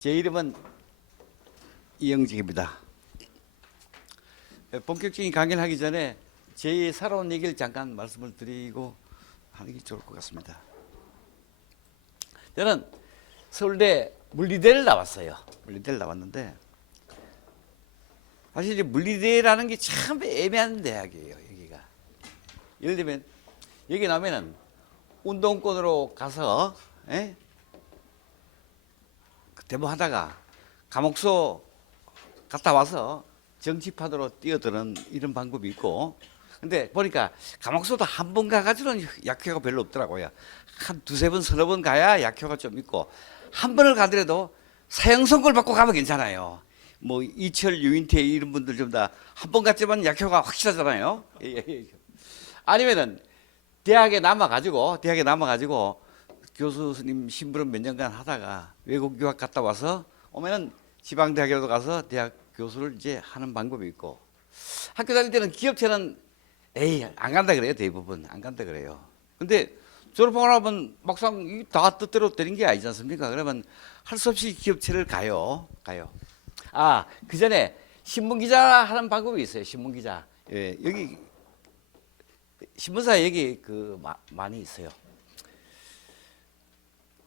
제 이름은 이영직입니다. 본격적인 강연을 하기 전에 제 살아온 얘기를 잠깐 말씀을 드리고 하는 게 좋을 것 같습니다. 저는 서울대 물리대를 나왔어요. 물리대를 나왔는데 사실 이제 물리대라는 게 참 애매한 대학이에요. 여기가 예를 들면 여기 나오면은 운동권으로 가서 데모하다가 감옥소 갔다 와서 정치판으로 뛰어드는 이런 방법이 있고, 근데 보니까 감옥소도 한 번 가가지고는 약효가 별로 없더라고요. 한 두세 번, 서너 번 가야 약효가 좀 있고, 한 번을 가더라도 사형 선고를 받고 가면 괜찮아요. 뭐 이철, 유인태 이런 분들 좀 다 한 번 갔지만 약효가 확실하잖아요. 아니면은 대학에 남아가지고 교수님 심부름 몇 년간 하다가 외국 유학 갔다 와서 오면은 지방대학이라도 가서 대학 교수를 이제 하는 방법이 있고, 학교 다닐 때는 기업체는 안 간다 그래요. 대부분 안 간다 그래요. 근데 졸업하고 나면 막상 이게 다 뜻대로 되는 게 아니지 않습니까? 그러면 할 수 없이 기업체를 가요. 그 전에 신문기자 하는 방법이 있어요. 신문기자. 예, 여기 신문사 여기 많이 있어요.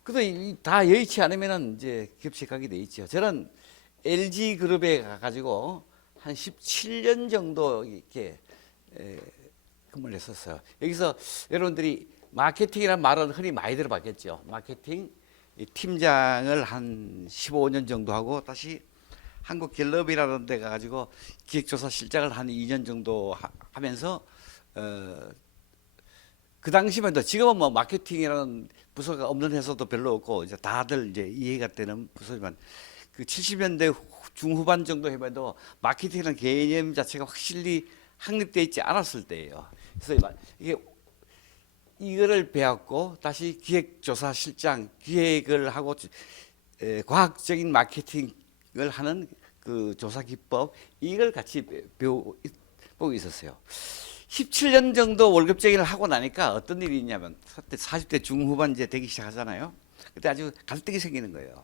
그래도 다 여의치 않으면은 이제 기업체 가게 돼 있죠. 저는 LG 그룹에 가가지고 한 17년 정도 이렇게 근무를 했었어요. 여기서 여러분들이 마케팅이라는 말은 흔히 많이 들어봤겠죠. 마케팅 팀장을 한 15년 정도 하고 다시 한국갤럽이라는 데 가가지고 기획조사실장을 한 2년 정도 하면서 그 당시만 해도 지금은 뭐 마케팅이라는 부서가 없는 회사도 별로 없고 이제 다들 이제 이해가 되는 부서지만 그 70년대 중후반 정도 해봐도 마케팅이라는 개념 자체가 확실히 확립되어 있지 않았을 때예요. 그래서 이거를 배웠고 다시 기획조사실장 기획을 하고 과학적인 마케팅을 하는 그 조사 기법 이걸 같이 배우고 있었어요. 17년 정도 월급쟁이를 하고 나니까 어떤 일이 있냐면 그때 40대 중후반 이제 되기 시작하잖아요. 그때 아주 갈등이 생기는 거예요.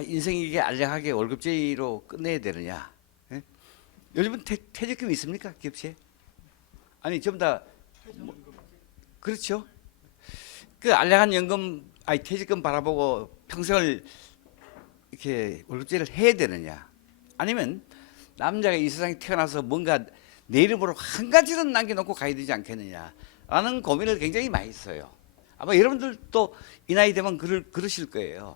인생이 이게 알량하게 월급쟁이로 끝내야 되느냐? 예? 요즘은 퇴직금이 있습니까? 기업체? 아니 전부 다 그렇죠. 그 알량한 연금 퇴직금 바라보고 평생을 이렇게 월급쟁이를 해야 되느냐? 아니면 남자가 이 세상에 태어나서 뭔가 내 이름으로 한 가지는 남겨놓고 가야 되지 않겠느냐라는 고민을 굉장히 많이 했어요. 아마 여러분들도 이 나이 되면 그러실 거예요.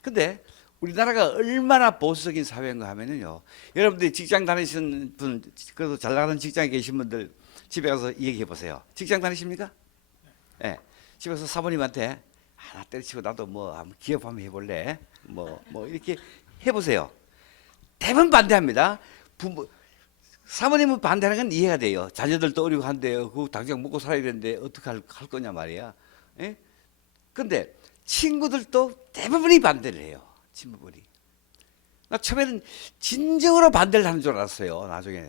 근데 우리나라가 얼마나 보수적인 사회인가 하면요. 여러분들이 직장 다니시는 분, 그래도 잘 나가는 직장에 계신 분들 집에 가서 얘기해 보세요. 직장 다니십니까? 네. 집에서 사모님한테 나 때려치고 나도 뭐 한번 기업 한번 해볼래? 뭐 이렇게 해보세요. 대부분 반대합니다. 사모님은 반대하는 건 이해가 돼요. 자녀들도 어리고 한데요. 그 당장 먹고 살아야 되는데 어떻게 할 거냐 말이야. 예? 근데 친구들도 대부분이 반대를 해요. 친구들이. 나 처음에는 진정으로 반대를 하는 줄 알았어요. 나중에.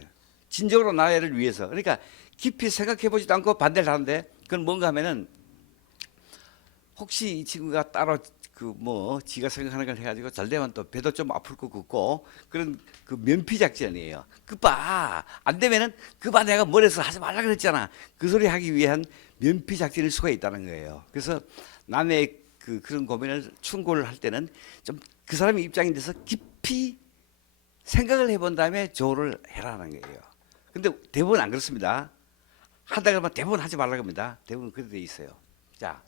진정으로 나를 위해서. 그러니까 깊이 생각해 보지도 않고 반대를 하는데 그건 뭔가 하면은 혹시 이 친구가 따로 지가 생각하는 걸 해가지고 잘 되면 또 배도 좀 아플 것 같고 그런 면피 작전이에요. 안 되면은 내가 머리에서 하지 말라 그랬잖아. 그 소리 하기 위한 면피 작전일 수가 있다는 거예요. 그래서 남의 그런 고민을 충고를 할 때는 좀 그 사람의 입장에 대해서 깊이 생각을 해본 다음에 조언을 해라는 거예요. 근데 대부분 안 그렇습니다. 하다 그러면 대부분 하지 말라고 합니다. 대부분 그렇게 돼 있어요. 자.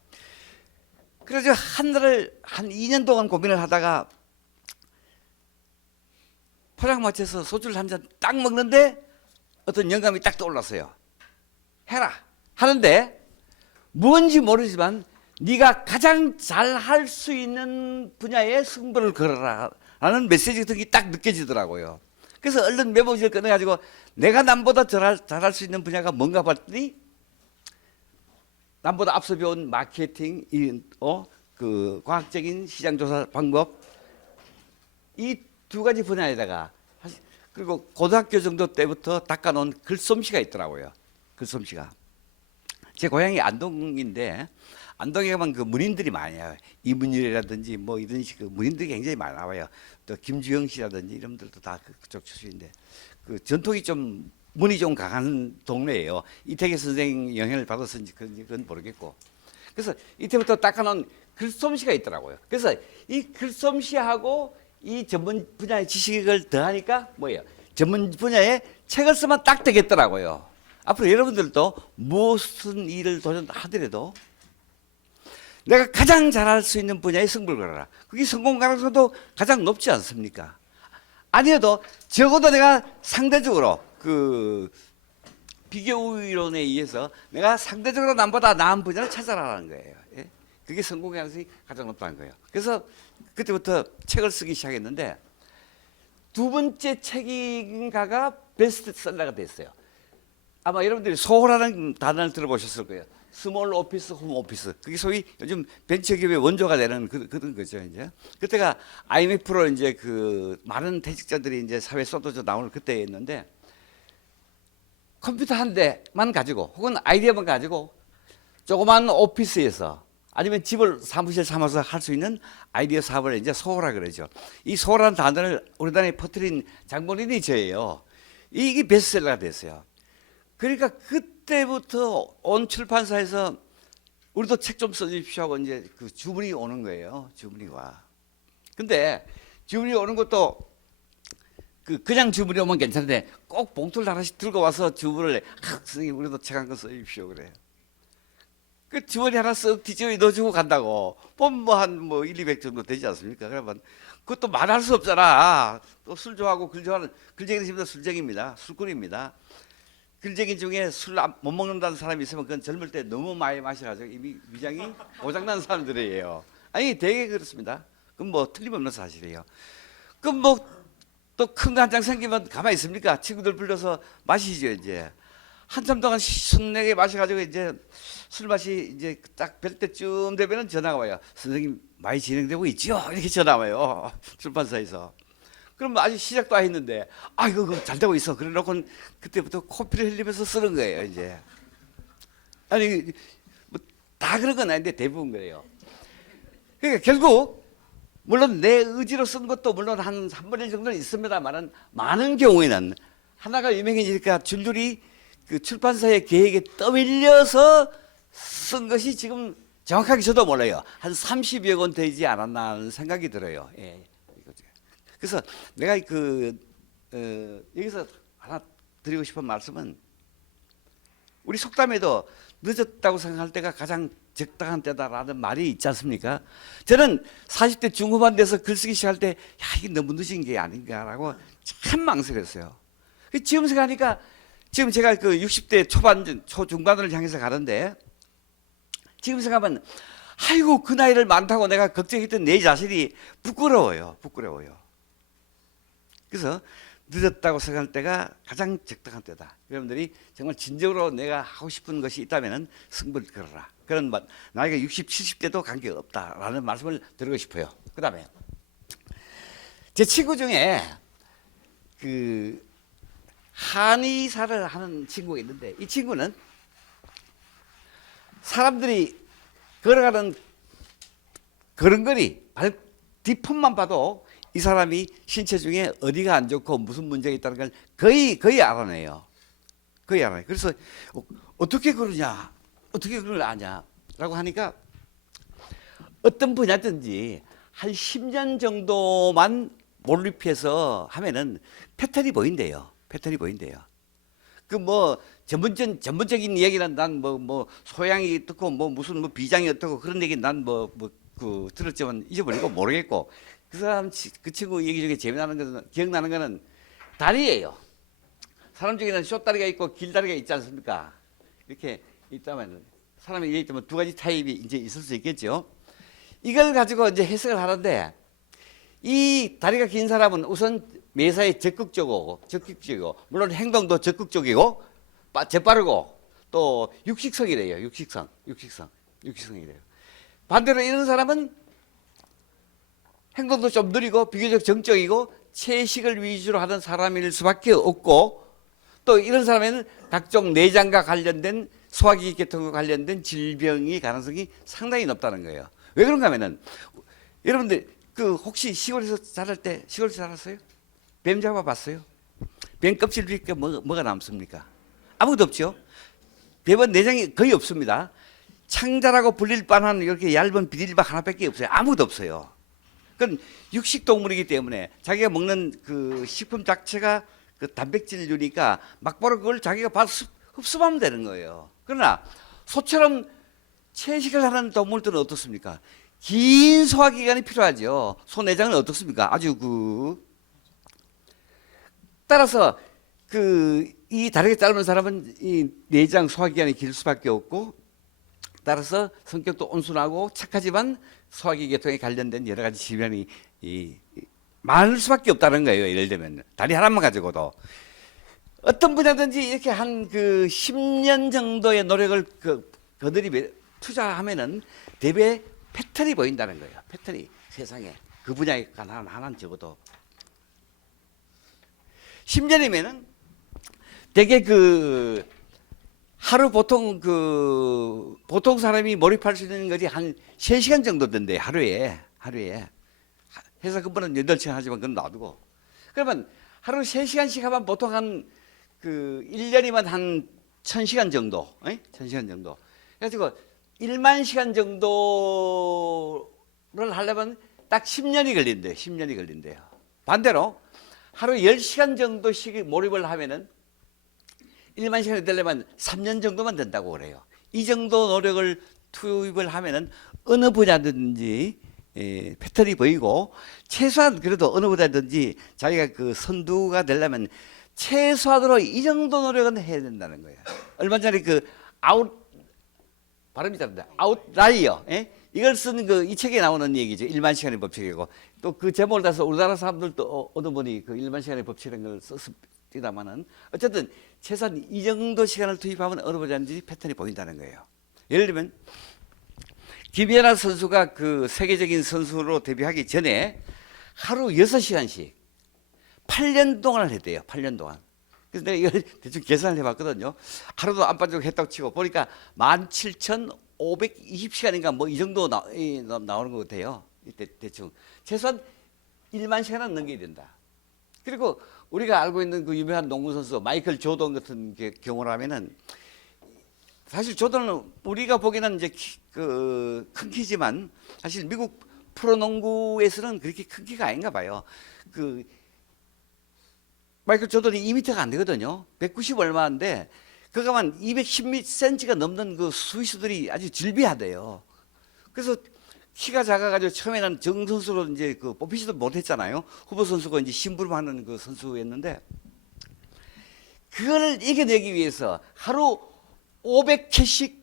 그래서 한 2년 동안 고민을 하다가 포장마차에서 소주를 한 잔 딱 먹는데 어떤 영감이 딱 떠올랐어요. 해라 하는데 뭔지 모르지만 네가 가장 잘 할 수 있는 분야에 승부를 걸어라 라는 메시지 같은 게 딱 느껴지더라고요. 그래서 얼른 메모지를 꺼내가지고 내가 남보다 잘할 수 있는 분야가 뭔가 봤더니 남보다 앞서 배운 마케팅, 과학적인 시장조사 방법 이 두 가지 분야에다가 그리고 고등학교 정도 때부터 닦아놓은 글솜씨가 있더라고요. 글솜씨가 제 고향이 안동인데 안동에 가면 그 문인들이 많아요. 이문열이라든지 뭐 이런 식 그 문인들이 굉장히 많이 나와요. 또 김주영 씨라든지 이런 분들도 다 그쪽 출신인데 그 전통이 좀 문이 좀 강한 동네예요. 이태계 선생 영향을 받았는지 그건 모르겠고. 그래서 이때부터 닦아놓은 글솜씨가 있더라고요. 그래서 이 글솜씨하고 이 전문 분야의 지식을 더하니까 뭐예요? 전문 분야의 책을 쓰면 딱 되겠더라고요. 앞으로 여러분들도 무슨 일을 도전하더라도 내가 가장 잘할 수 있는 분야에 승부를 걸어라. 그게 성공 가능성도 가장 높지 않습니까? 아니어도 적어도 내가 상대적으로 그 비교 이론에 의해서 내가 상대적으로 남보다 나은 분야를 찾아라는 거예요. 예? 그게 성공 가능성이 가장 높다는 거예요. 그래서 그때부터 책을 쓰기 시작했는데 두 번째 책인가가 베스트셀러가 됐어요. 아마 여러분들이 소호라는 단어를 들어보셨을 거예요. 스몰 오피스, 홈 오피스. 그게 소위 요즘 벤처기업의 원조가 되는 그런 거죠, 이제. 그때가 IMF로 이제 그 많은 퇴직자들이 이제 사회에 쏟아져 나오는 그때였는데 컴퓨터 한 대만 가지고 혹은 아이디어만 가지고 조그만 오피스에서 아니면 집을 사무실 삼아서 할 수 있는 아이디어 사업을 이제 소호라 그러죠. 이 소호라는 단어를 우리나라에 퍼뜨린 장본인이 저예요. 이게 베스트셀러가 됐어요. 그러니까 그때부터 온 출판사에서 우리도 책 좀 써주십시오 하고 이제 그 주문이 오는 거예요. 주문이 와. 근데 주문이 오는 것도 그냥 주문이 오면 괜찮은데 꼭 봉투를 하나씩 들고 와서 주문을 선생님 우리도 책 한 권 써주십시오 그래요. 그 주머니 하나 쓱 뒤집어 넣어주고 간다고. 보면 뭐 1, 200 정도 되지 않습니까? 그러면 그것도 말할 수 없잖아. 또 술 좋아하고 글 좋아하는 글쟁이는 집도 술쟁입니다. 술꾼입니다. 글쟁이 중에 술 못 먹는다는 사람이 있으면 그건 젊을 때 너무 많이 마셔가지고 이미 위장이 고장난 사람들이에요. 아니 되게 그렇습니다. 그건 뭐 틀림없는 사실이에요. 그럼 뭐 또 큰 거 한 장 생기면 가만히 있습니까? 친구들 불러서 마시죠 이제. 한참 동안 순내게 마셔가지고 이제 술 맛이 이제 딱 뵐 때쯤 되면은 전화가 와요. 선생님 많이 진행되고 있죠? 이렇게 전화 와요. 출판사에서. 그럼 아직 시작도 안 했는데 이거 잘 되고 있어. 그래 놓고 그때부터 코피를 흘리면서 쓰는 거예요 이제. 아니 뭐 다 그런 건 아닌데 대부분 그래요. 그러니까 결국 물론 내 의지로 쓴 것도 물론 한 3분의 1 정도는 있습니다만은 많은 경우에는 하나가 유명해지니까 줄줄이 그 출판사의 계획에 떠밀려서 쓴 것이 지금 정확하게 저도 몰라요. 한 30여 권 되지 않았나 하는 생각이 들어요. 예. 그래서 내가 여기서 하나 드리고 싶은 말씀은 우리 속담에도 늦었다고 생각할 때가 가장 적당한 때다라는 말이 있지 않습니까? 저는 40대 중후반 돼서 글쓰기 시작할 때 이게 너무 늦은 게 아닌가라고 참 망설였어요. 지금 생각하니까 지금 제가 그 60대 초반, 초중반을 향해서 가는데 지금 생각하면 아이고 그 나이를 많다고 내가 걱정했던 내 자신이 부끄러워요. 그래서 늦었다고 생각할 때가 가장 적당한 때다. 여러분들이 정말 진정으로 내가 하고 싶은 것이 있다면 승부를 걸어라. 그런 나이가 60, 70대도 관계없다라는 말씀을 드리고 싶어요. 그 다음에 제 친구 중에 그 한의사를 하는 친구가 있는데 이 친구는 사람들이 걸어가는 걸음걸이 뒷품만 봐도 이 사람이 신체 중에 어디가 안 좋고 무슨 문제가 있다는 걸 거의 알아내요. 거의 알아요. 그래서 어떻게 그러냐, 어떻게 그걸 아냐라고 하니까 어떤 분야든지 한 10년 정도만 몰입해서 하면은 패턴이 보인대요. 그 뭐 전문적인 얘기는 난 뭐 소양이 어떻고 뭐 무슨 뭐 비장이 어떻고 그런 얘기 난 그 들었지만 잊어버리고 모르겠고 그 친구 얘기 중에 재미나는 것은 기억나는 거는 다리예요. 사람 중에는 숏다리가 있고 길다리가 있지 않습니까? 이렇게 있다면 사람이 얘기 때문에 두 가지 타입이 이제 있을 수 있겠죠. 이걸 가지고 이제 해석을 하는데 이 다리가 긴 사람은 우선 매사에 적극적이고 물론 행동도 적극적이고 재빠르고 또 육식성이래요. 육식성이래요. 반대로 이런 사람은 행동도 좀 느리고 비교적 정적이고 채식을 위주로 하는 사람일 수밖에 없고 또 이런 사람에는 각종 내장과 관련된 소화기 계통과 관련된 질병이 가능성이 상당히 높다는 거예요. 왜 그런가 하면은 여러분들 그 혹시 시골에서 자랄 때 시골에서 자랐어요? 뱀 잡아봤어요? 뱀 껍질 위에 뭐가 남습니까? 아무것도 없죠. 뱀은 내장이 거의 없습니다. 창자라고 불릴 뻔한 이렇게 얇은 비닐박 하나밖에 없어요. 아무것도 없어요. 그건 육식 동물이기 때문에 자기가 먹는 그 식품 자체가 그 단백질류니까 막바로 그걸 자기가 봐서 흡수하면 되는 거예요. 그러나 소처럼 채식을 하는 동물들은 어떻습니까? 긴 소화기간이 필요하죠. 소 내장은 어떻습니까? 아주 따라서 이 다리가 짧은 사람은 이 내장 소화기간이 길 수밖에 없고, 따라서 성격도 온순하고 착하지만 소화기 계통에 관련된 여러 가지 질병이 많을 수밖에 없다는 거예요. 예를 들면 다리 하나만 가지고도 어떤 분야든지 이렇게 한 10년 정도의 노력을 그들이 투자하면은 대개 패턴이 보인다는 거예요. 패턴이 세상에 그 분야에 하나는 적어도 10년이면은 대개 하루 보통 보통 사람이 몰입할 수 있는 것이 한 3시간 정도 된대. 하루에 회사 근무는 8시간 하지만 그건 놔두고, 그러면 하루 3시간씩 하면 보통 한 1년이면 한 1000시간 정도, 1000시간 정도. 그래가지고 1만 시간 정도를 하려면 딱 10년이 걸린대요. 10년이 걸린대요. 반대로 하루 10시간 정도씩 몰입을 하면은 1만 시간이 되려면 3년 정도만 된다고 그래요. 이 정도 노력을 투입을 하면은 어느 분야든지 패턴이 보이고, 최소한 그래도 어느 분야든지 자기가 선두가 되려면 최소한으로 이 정도 노력은 해야 된다는 거예요. 얼마 전에 발음이 다릅니다. 아웃라이어. 이걸 쓰는 이 책에 나오는 얘기죠. 1만 시간의 법칙이고, 또 그 제목을 따서 우리나라 사람들도 어느 분이 1만 시간의 법칙이라는 걸 썼습니다만은, 어쨌든 최소한 이 정도 시간을 투입하면 어느 분야인지 패턴이 보인다는 거예요. 예를 들면 김연아 선수가 세계적인 선수로 데뷔하기 전에 하루 6시간씩 8년 동안을 했대요. 8년 동안. 그래서 내가 이걸 대충 계산을 해봤거든요. 하루도 안 빠지고 했다고 치고 보니까 17,520시간인가 뭐 이 정도 나오는 것 같아요. 대충 최소한 1만 시간은 넘겨야 된다. 그리고 우리가 알고 있는 유명한 농구 선수 마이클 조던 같은 경우를 하면은, 사실 조던은 우리가 보기에는 이제 큰 키지만 사실 미국 프로농구에서는 그렇게 큰 키가 아닌가 봐요. 마이클 조던이 2m가 안 되거든요. 190 얼마인데 그가만 210cm가 넘는 수비수들이 아주 질비하대요. 그래서 키가 작아가지고 처음에는 정선수로 이제 뽑히지도 못했잖아요. 후보 선수가 이제 심부름하는 선수였는데, 그걸 이겨내기 위해서 하루 500개씩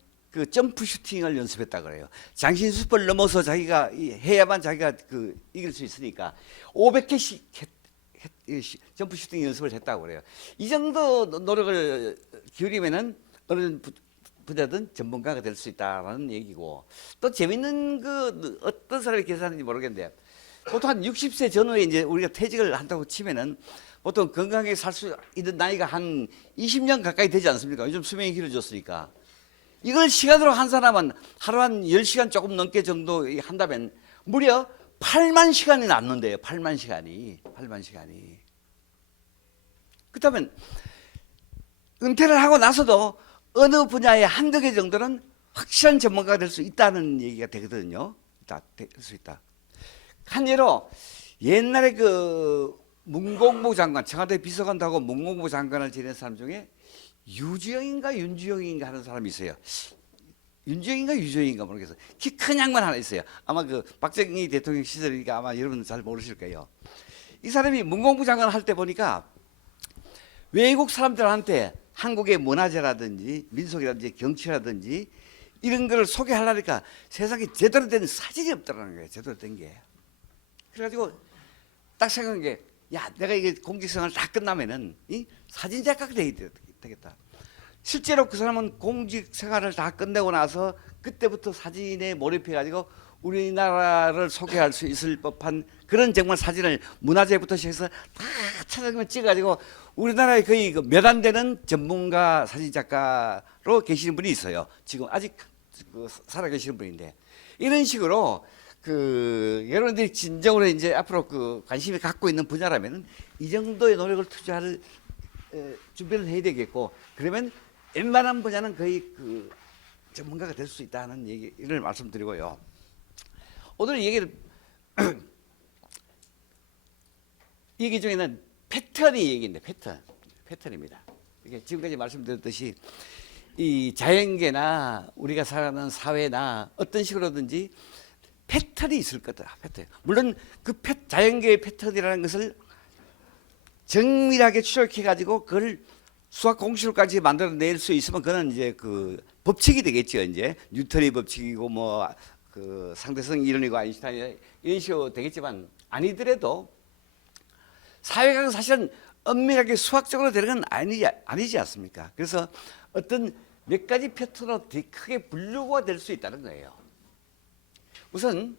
점프 슈팅을 연습했다 그래요. 장신 숲을 넘어서 자기가 해야만 자기가 이길 수 있으니까 500개씩 점프 슈팅 연습을 했다고 그래요. 이 정도 노력을 기울이면은 어느 분야든 전문가가 될 수 있다라는 얘기고, 또 재밌는 어떤 사람이 계산하는지 모르겠는데, 보통 한 60세 전후에 이제 우리가 퇴직을 한다고 치면은 보통 건강하게 살 수 있는 나이가 한 20년 가까이 되지 않습니까? 요즘 수명이 길어졌으니까. 이걸 시간으로 한 사람은 하루 한 10시간 조금 넘게 정도 한다면 무려 8만 시간이 남는데요. 8만 시간이. 그렇다면 은퇴를 하고 나서도 어느 분야의 한두 개 정도는 확실한 전문가가 될 수 있다는 얘기가 되거든요. 될 수 있다. 한 예로 옛날에 문공부 장관, 청와대 비서관하고 문공부 장관을 지낸 사람 중에 유주영인가 윤주영인가 하는 사람이 있어요. 윤주영인가 유주영인가 모르겠어요. 키 큰 양반 하나 있어요. 아마 박정희 대통령 시절이니까 아마 여러분 잘 모르실 거예요. 이 사람이 문공부 장관 할 때 보니까 외국 사람들한테 한국의 문화재라든지 민속이라든지 경치라든지 이런 걸 소개하려니까 세상에 제대로 된 사진이 없더라는 거예요. 제대로 된 게. 그래가지고 딱 생각한 게, 야, 내가 이게 공직생활 다 끝나면은 사진 작가가 되겠다. 실제로 그 사람은 공직생활을 다 끝내고 나서 그때부터 사진에 몰입해가지고 우리나라를 소개할 수 있을 법한 그런 정말 사진을 문화재부터 시작해서 다 찾아가면 찍어가지고 우리나라에 거의 몇 안 되는 전문가 사진 작가로 계시는 분이 있어요. 지금 아직 살아 계시는 분인데 이런 식으로 여러분들이 진정으로 이제 앞으로 관심이 갖고 있는 분야라면은 이 정도의 노력을 투자할 준비를 해야 되겠고 그러면 웬만한 분야는 거의 전문가가 될 수 있다는 얘기를 말씀드리고요. 오늘 얘기를 얘기 중에는 패턴이 얘기인데 패턴입니다. 이게 지금까지 말씀드렸듯이 이 자연계나 우리가 살아가는 사회나 어떤 식으로든지 패턴이 있을 거다. 패턴. 물론 자연계의 패턴이라는 것을 정밀하게 추적해 가지고 그걸 수학 공식으로까지 만들어낼 수 있으면 그건 이제 법칙이 되겠죠. 이제 뉴턴의 법칙이고 뭐 상대성 이론이고 아인슈타인 이런 식으로 되겠지만 아니더라도 사회가 사실은 엄밀하게 수학적으로 되는 건 아니지 않습니까? 그래서 어떤 몇 가지 패턴으로 되게 크게 분류가 될 수 있다는 거예요. 우선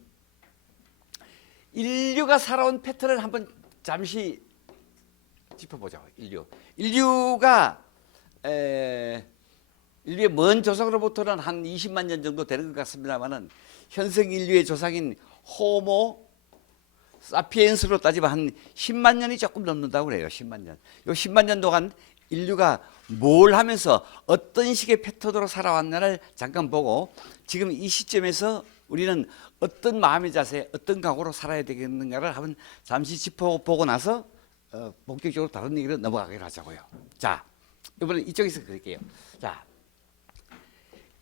인류가 살아온 패턴을 한번 잠시 짚어보자고. 인류가 인류의 먼 조상으로부터는 한 20만 년 정도 되는 것 같습니다만은 현생 인류의 조상인 호모 사피엔스로 따지면 한 10만 년이 조금 넘는다고 그래요. 10만 년. 요 10만 년 동안 인류가 뭘 하면서 어떤 식의 패턴으로 살아왔나를 잠깐 보고 지금 이 시점에서 우리는 어떤 마음의 자세, 어떤 각오로 살아야 되겠는가를 한번 잠시 짚어보고 나서 본격적으로 다른 얘기로 넘어가기로 하자고요. 자, 이번에 이쪽에서 그럴게요. 자,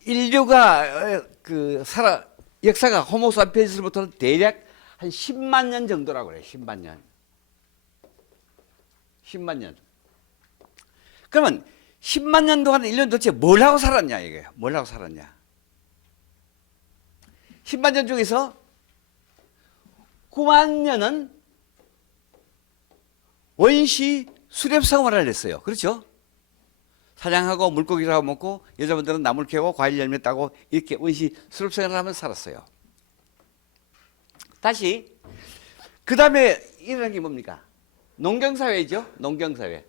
인류가 역사가 호모사피엔스로부터 대략 한 10만 년 정도라고 그래요. 10만 년. 10만 년. 그러면 10만 년 동안 인류는 도대체 뭘 하고 살았냐 이거예요. 뭘 하고 살았냐. 10만 년 중에서 9만 년은 원시 수렵 생활을 했어요. 그렇죠? 사냥하고 물고기를 하고 먹고 여자분들은 나물 캐고 과일 열매 따고 이렇게 원시 수렵 생활을 하면서 살았어요. 다시 그 다음에 일어난 게 뭡니까? 농경사회죠. 농경사회.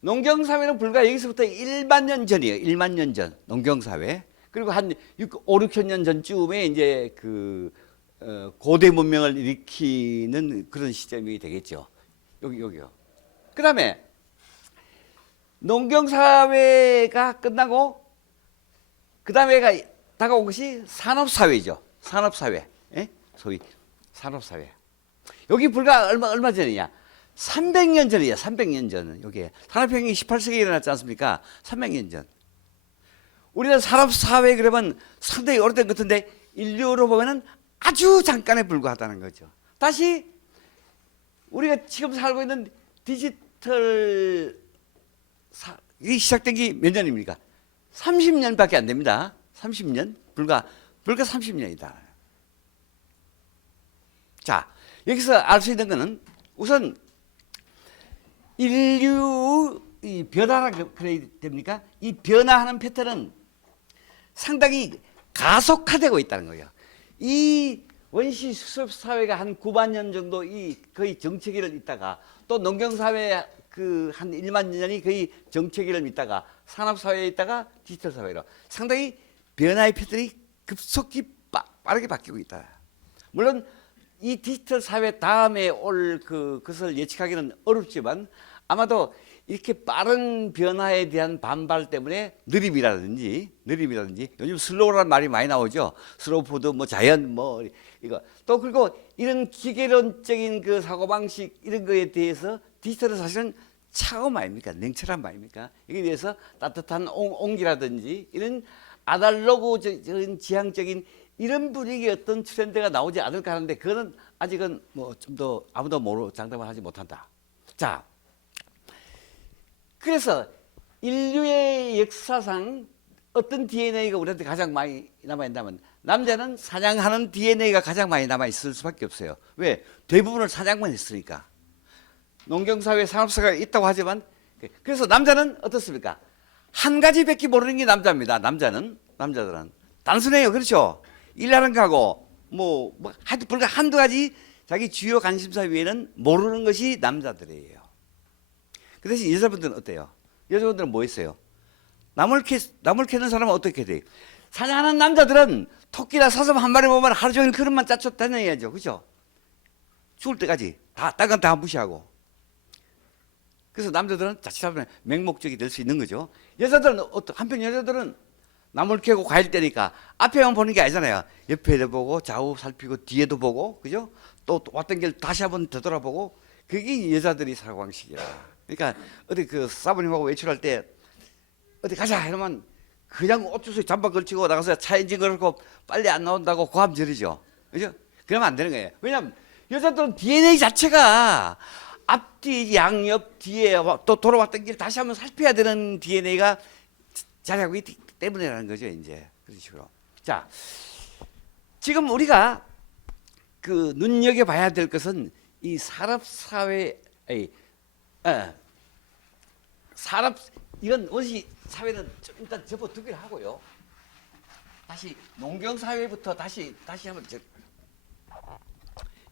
농경사회는 불과 여기서부터 1만 년 전이에요. 1만 년 전 농경사회. 그리고 한 5, 6천 년 전쯤에 이제 고대 문명을 일으키는 그런 시점이 되겠죠. 여기요. 그 다음에 농경사회가 끝나고 그 다음에가 다가온 것이 산업사회죠. 산업사회. 예? 소위 산업사회. 여기 불과 얼마 전이냐? 300년 전이야. 300년 전. 여기에 산업혁명이 18세기에 일어났지 않습니까? 300년 전. 우리는 산업사회 그러면 상당히 오래된 것 같은데 인류로 보면은 아주 잠깐에 불과하다는 거죠. 다시 우리가 지금 살고 있는 디지털 이 시작된 게 몇 년입니까? 30년밖에 안 됩니다. 30년? 불과 30년이다. 자, 여기서 알 수 있는 것은 우선 인류 이 변화라고 그래야 됩니까? 이 변화하는 패턴은 상당히 가속화되고 있다는 거예요. 이 원시 수습 사회가 한 9만 년 정도 거의 정체기를 있다가 또 농경사회 한 1만 년이 거의 정체기를 있다가 산업사회에 있다가 디지털 사회로 상당히 변화의 패턴이 급속히 빠르게 바뀌고 있다. 물론 이 디지털 사회 다음에 올 그것을 예측하기는 어렵지만 아마도 이렇게 빠른 변화에 대한 반발 때문에 느림이라든지 요즘 슬로우라는 말이 많이 나오죠. 슬로우 푸드 뭐 자연 뭐 이거 또 그리고 이런 기계론적인 사고방식 이런 거에 대해서 디지털은 사실은 차가운 말입니까? 냉철한 말입니까? 이게 대해서 따뜻한 온기라든지 이런 아날로그적인 지향적인 이런 분위기의 어떤 트렌드가 나오지 않을까 하는데 그거는 아직은 뭐 좀 더 아무도 장담을 하지 못한다. 자, 그래서 인류의 역사상 어떤 DNA가 우리한테 가장 많이 남아있다면 남자는 사냥하는 DNA가 가장 많이 남아있을 수밖에 없어요. 왜? 대부분을 사냥만 했으니까. 농경사회, 산업사회가 있다고 하지만 그래서 남자는 어떻습니까? 한 가지밖에 모르는 게 남자입니다. 남자들은 단순해요. 그렇죠? 일하는 거하고 하여튼 불과 한두 가지 자기 주요 관심사 외에는 모르는 것이 남자들이에요. 그 대신 여자분들은 어때요? 여자분들은 뭐 있어요? 나물 캐는 사람은 어떻게 돼요? 사냥하는 남자들은 토끼나 사슴 한 마리 보면 하루 종일 그릇만 짜쳐 다녀야죠. 그죠? 죽을 때까지 딴 건 다 무시하고. 그래서 남자들은 자칫하면 맹목적이 될 수 있는 거죠. 여자들은 한편 여자들은 나물 캐고 과일 떼니까 앞에만 보는 게 아니잖아요. 옆에도 보고 좌우 살피고 뒤에도 보고, 그죠? 또 왔던 길 다시 한번 되돌아보고. 그게 여자들이 사고방식이라. 그러니까 어디 그 사부님하고 외출할 때 어디 가자 이러면 그냥 어쩌서 잠바 걸치고 나가서 차 엔진 걸고 빨리 안 나온다고 고함 지르죠. 그죠? 그러면 안 되는 거예요. 왜냐하면 여자들은 DNA 자체가 앞뒤 양옆 뒤에 또 돌아왔던 길 다시 한번 살펴야 되는 DNA가 자리하고 있기 때문이라는 거죠. 이제 그런 식으로. 자, 지금 우리가 그 눈여겨봐야 될 것은 이 이건 원시 사회는 일단 접어두기를 하고요. 다시 농경 사회부터 다시 한번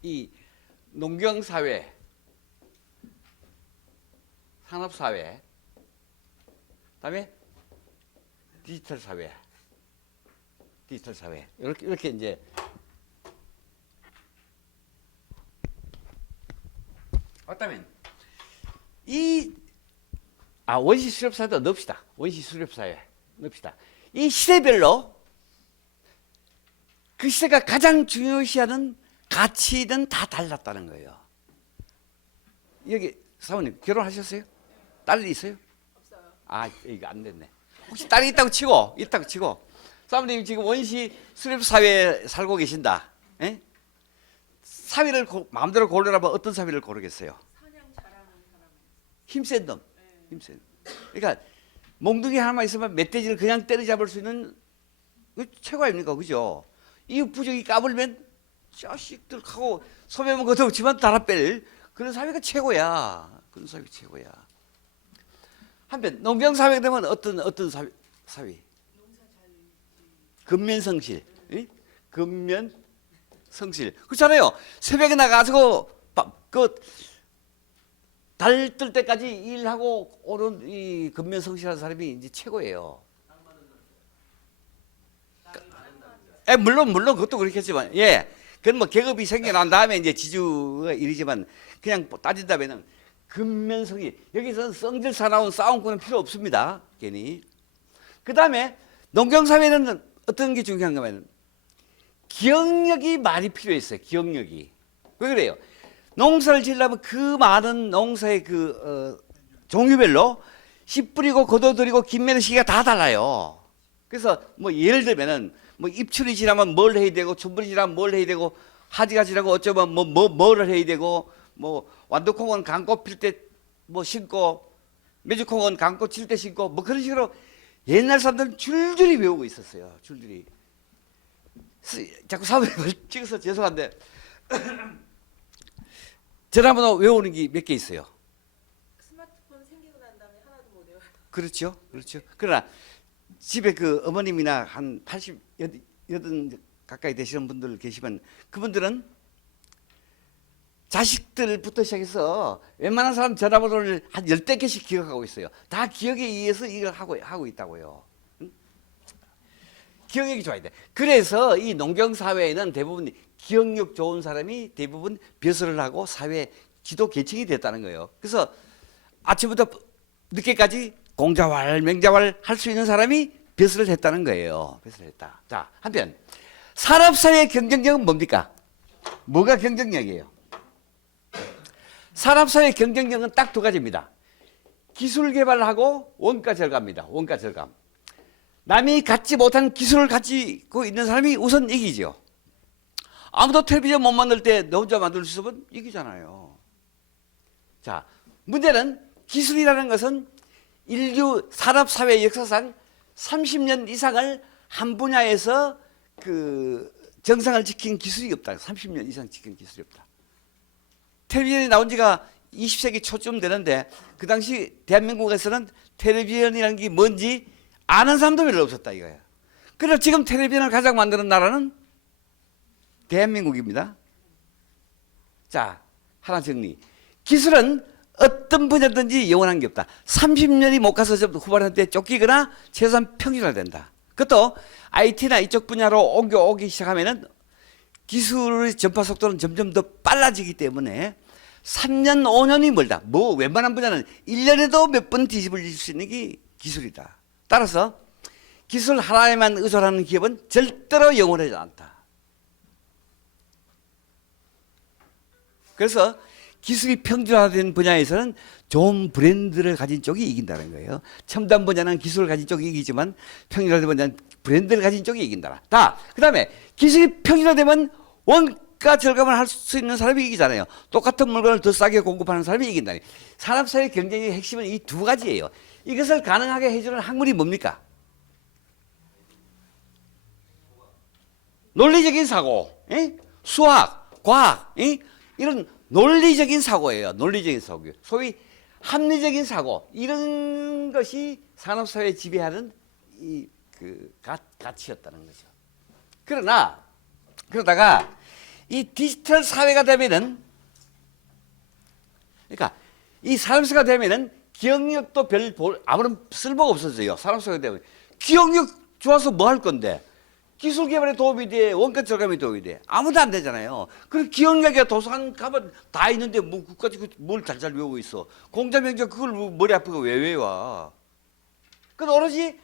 이 농경 사회, 산업 사회, 그다음에 디지털 사회 이렇게 이제 어쩌면 원시 수렵 사회도 넣읍시다. 원시 수렵 사회 넣읍시다. 이 시대별로 그 시대가 가장 중요시하는 가치는 다 달랐다는 거예요. 여기 사모님 결혼하셨어요? 딸이 있어요? 없어요. 이거 안 됐네. 혹시 딸이 있다고 치고 사모님 지금 원시 수렵 사회에 살고 계신다. 에? 사회를 마음대로 고르라면 어떤 사회를 고르겠어요? 사냥 잘하는 사람. 힘센 놈. 힘센. 그러니까 몽둥이 하나만 있으면 멧돼지를 그냥 때려잡을 수 있는 최고 아닙니까? 그죠? 이웃 부족이 까불면 자식들 하고 소매만 걷어 집안 달아 뺄 그런 사회가 최고야. 그런 사회가 최고야. 한편 농경 사회가 되면 어떤 사회? 근면성실. 근면성실. 그렇잖아요. 새벽에 나가서 달 뜰 때까지 일하고 오는 이 근면성실한 사람이 이제 최고예요. 물론 그것도 그렇겠지만, 그건 뭐 계급이 생겨난 다음에 이제 지주가 일이지만 그냥 따진다면은 근면성실. 여기서는 성질 사나운 싸움꾼은 필요 없습니다. 괜히. 그 다음에 농경사회는 어떤 게 중요한가 하면 기억력이 많이 필요했어요. 기억력이. 왜 그래요? 농사를 지으려면 그 많은 농사의 종류별로 씨 뿌리고 걷어들이고 김매는 시기가 다 달라요. 그래서 뭐 예를 들면은 뭐 입춘이 지나면 뭘 해야 되고春분이 지나면 뭘 해야 되고 하지가 지나고 어쩌면 뭐를 해야 되고 뭐 완두콩은 강꽃 필 때 뭐 심고 메주콩은 강꽃 칠 때 심고 뭐 그런 식으로 옛날 사람들은 줄줄이 외우고 있었어요. 줄줄이. 자꾸 사모님을 찍어서 죄송한데 전화번호 외우는 게 몇 개 있어요. 스마트폰 생기고 난 다음에 하나도 못 외워요. 그렇죠. 그러나 집에 그 어머님이나 한 80, 80 가까이 되시는 분들 계시면 그분들은 자식들부터 시작해서 웬만한 사람 전화번호를 한 10대 개씩 기억하고 있어요. 다 기억에 의해서 이걸 하고 있다고요. 응? 기억력이 좋아야 돼. 그래서 이 농경사회에는 대부분 기억력 좋은 사람이 대부분 벼슬을 하고 사회 지도 계층이 됐다는 거예요. 그래서 아침부터 늦게까지 공자왈, 맹자왈 할 수 있는 사람이 벼슬을 했다는 거예요. 벼슬을 했다. 자, 한편 산업사회의 경쟁력은 뭡니까? 뭐가 경쟁력이에요? 산업사회의 경쟁력은 딱 두 가지입니다. 기술 개발하고 원가 절감입니다. 원가 절감. 남이 갖지 못한 기술을 가지고 있는 사람이 우선 이기죠. 아무도 텔레비전 못 만들 때 너 혼자 만들 수 있으면 이기잖아요. 자, 문제는 기술이라는 것은 인류 산업사회 역사상 30년 이상을 한 분야에서 그 정상을 지킨 기술이 없다. 30년 이상 지킨 기술이 없다. 텔레비전이 나온 지가 20세기 초쯤 되는데 그 당시 대한민국에서는 텔레비전이라는 게 뭔지 아는 사람도 별로 없었다 이거야. 그래서 지금 텔레비전을 가장 만드는 나라는 대한민국입니다. 자, 하나 정리. 기술은 어떤 분야든지 영원한 게 없다. 30년이 못 가서 후반한테 쫓기거나 최소한 평준화된다. 그것도 IT나 이쪽 분야로 옮겨오기 시작하면은 기술의 전파 속도는 점점 더 빨라지기 때문에 3년, 5년이 멀다. 뭐 웬만한 분야는 1년에도 몇 번 뒤집어질 수 있는 게 기술이다. 따라서 기술 하나에만 의존하는 기업은 절대로 영원하지 않다. 그래서 기술이 평준화된 분야에서는 좋은 브랜드를 가진 쪽이 이긴다는 거예요. 첨단 분야는 기술을 가진 쪽이 이기지만 평준화된 분야는 브랜드를 가진 쪽이 이긴다. 그 다음에 기술이 평준화되면 원가 절감을 할 수 있는 사람이 이기잖아요. 똑같은 물건을 더 싸게 공급하는 사람이 이긴다니. 산업사회 경쟁의 핵심은 이 두 가지예요. 이것을 가능하게 해주는 학문이 뭡니까? 논리적인 사고, 수학, 과학, 이런 논리적인 사고예요. 논리적인 사고. 소위 합리적인 사고. 이런 것이 산업사회에 지배하는 가치였다는 거죠. 그러다가 이 디지털 사회가 되면은, 그러니까 이 산업사회가 되면은 기억력도 아무런 쓸모가 없어져요. 산업사회가 되면. 기억력 좋아서 뭐 할 건데? 기술 개발에 도움이 돼, 원가 절감에 도움이 돼. 아무도 안 되잖아요. 그럼 기억력이 도서관 가면 다 있는데 뭐 그까지 뭘 잘잘 외우고 있어. 공자 명작 그걸 머리 아프고 왜 외워? 그 오로지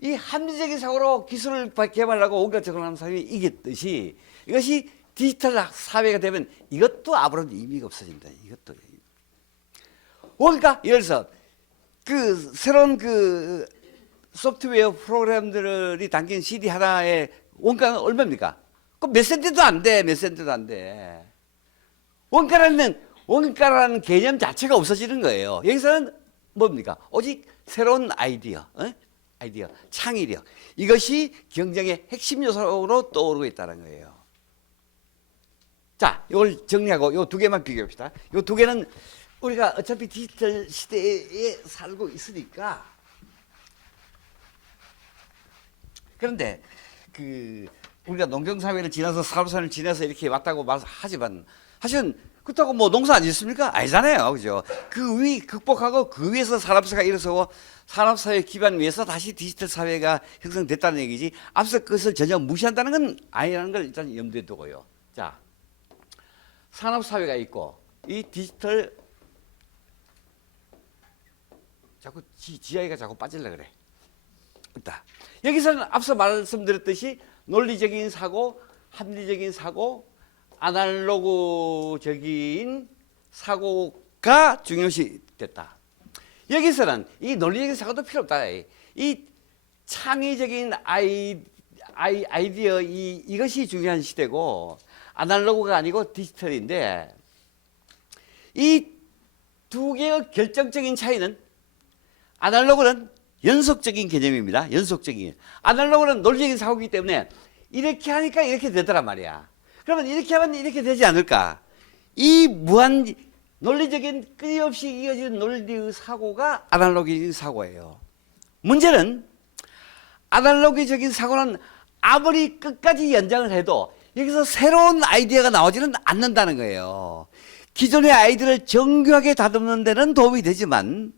이 합리적인 사고로 기술을 개발하고 원가 절감하는 사람이 이겼듯이 이것이 디지털 사회가 되면 이것도 아무런 의미가 없어진다. 이것도. 그러니까 예를 들어서 그 새로운 그 소프트웨어 프로그램들이 담긴 CD 하나의 원가는 얼마입니까? 그 몇 센트도 안 돼. 몇 센트도 안 돼. 원가라는 개념 자체가 없어지는 거예요. 여기서는 뭡니까? 오직 새로운 아이디어, 창의력. 이것이 경쟁의 핵심 요소로 떠오르고 있다는 거예요. 자, 이걸 정리하고 이 두 개만 비교합시다. 이 두 개는 우리가 어차피 디지털 시대에 살고 있으니까. 그런데 우리가 농경사회를 지나서 산업사회를 지나서 이렇게 왔다고 하지만 사실은 그렇다고 뭐 농사 안 짓습니까? 아니잖아요, 그죠? 그 위 극복하고 그 위에서 산업사회가 일어서고 산업사회 기반 위에서 다시 디지털 사회가 형성됐다는 얘기지. 앞서 그것을 전혀 무시한다는 건 아니라는 걸 일단 염두에 두고요. 자, 산업사회가 있고 이 디지털 자꾸 지하이가 자꾸 빠질라 그래. 있다. 여기서는 앞서 말씀드렸듯이 논리적인 사고, 합리적인 사고, 아날로그적인 사고가 중요시 됐다. 여기서는 이 논리적인 사고도 필요 없다. 이 창의적인 아이디어 이것이 중요한 시대고 아날로그가 아니고 디지털인데 이 두 개의 결정적인 차이는 아날로그는 연속적인 개념입니다. 연속적인. 아날로그는 논리적인 사고이기 때문에 이렇게 하니까 이렇게 되더란 말이야. 그러면 이렇게 하면 이렇게 되지 않을까? 이 무한 논리적인 끊임없이 이어지는 논리의 사고가 아날로그적인 사고예요. 문제는 아날로그적인 사고는 아무리 끝까지 연장을 해도 여기서 새로운 아이디어가 나오지는 않는다는 거예요. 기존의 아이디어를 정교하게 다듬는 데는 도움이 되지만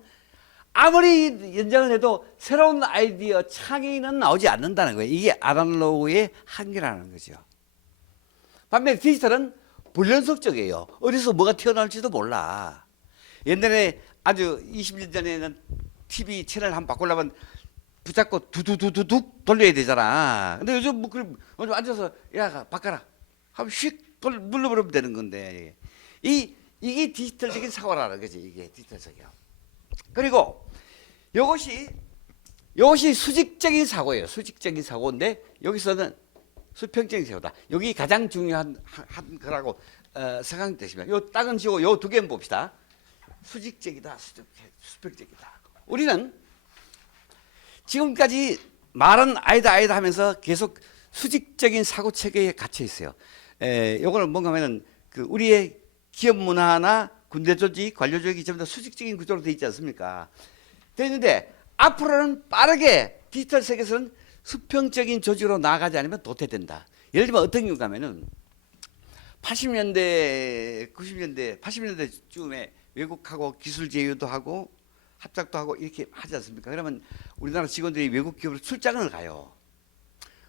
아무리 연장을 해도 새로운 아이디어, 창의는 나오지 않는다는 거예요. 이게 아날로그의 한계라는 거죠. 반면에 디지털은 불연속적이에요. 어디서 뭐가 튀어나올지도 몰라. 옛날에 아주 20년 전에는 TV 채널 한번 바꾸려면 붙잡고 두두두두둑 돌려야 되잖아. 근데 요즘 뭐 그럼 앉아서 야 바꿔라 하면 휙 눌러버리면 되는 건데 이게 디지털적인 사고라는 거지. 이게 디지털적이야. 그리고 이것이 수직적인 사고예요. 수직적인 사고인데 여기서는 수평적인 사고다. 여기 가장 중요한 한 거라고 생각되시면 요 땅은 지고 요 두 개는 봅시다. 수직적이다, 수평적이다. 우리는 지금까지 말은 아니다 하면서 계속 수직적인 사고 체계에 갇혀 있어요. 요거는 뭔가 하면은 우리의 기업 문화나 군대 조직, 관료 조직이 전부 다 수직적인 구조로 되어 있지 않습니까? 되어 있는데 앞으로는 빠르게 디지털 세계에서는 수평적인 조직으로 나아가지 않으면 도태된다. 예를 들면 어떤 경우가 하면은 80년대, 90년대, 80년대쯤에 외국하고 기술 제휴도 하고 합작도 하고 이렇게 하지 않습니까? 그러면 우리나라 직원들이 외국 기업으로 출장을 가요.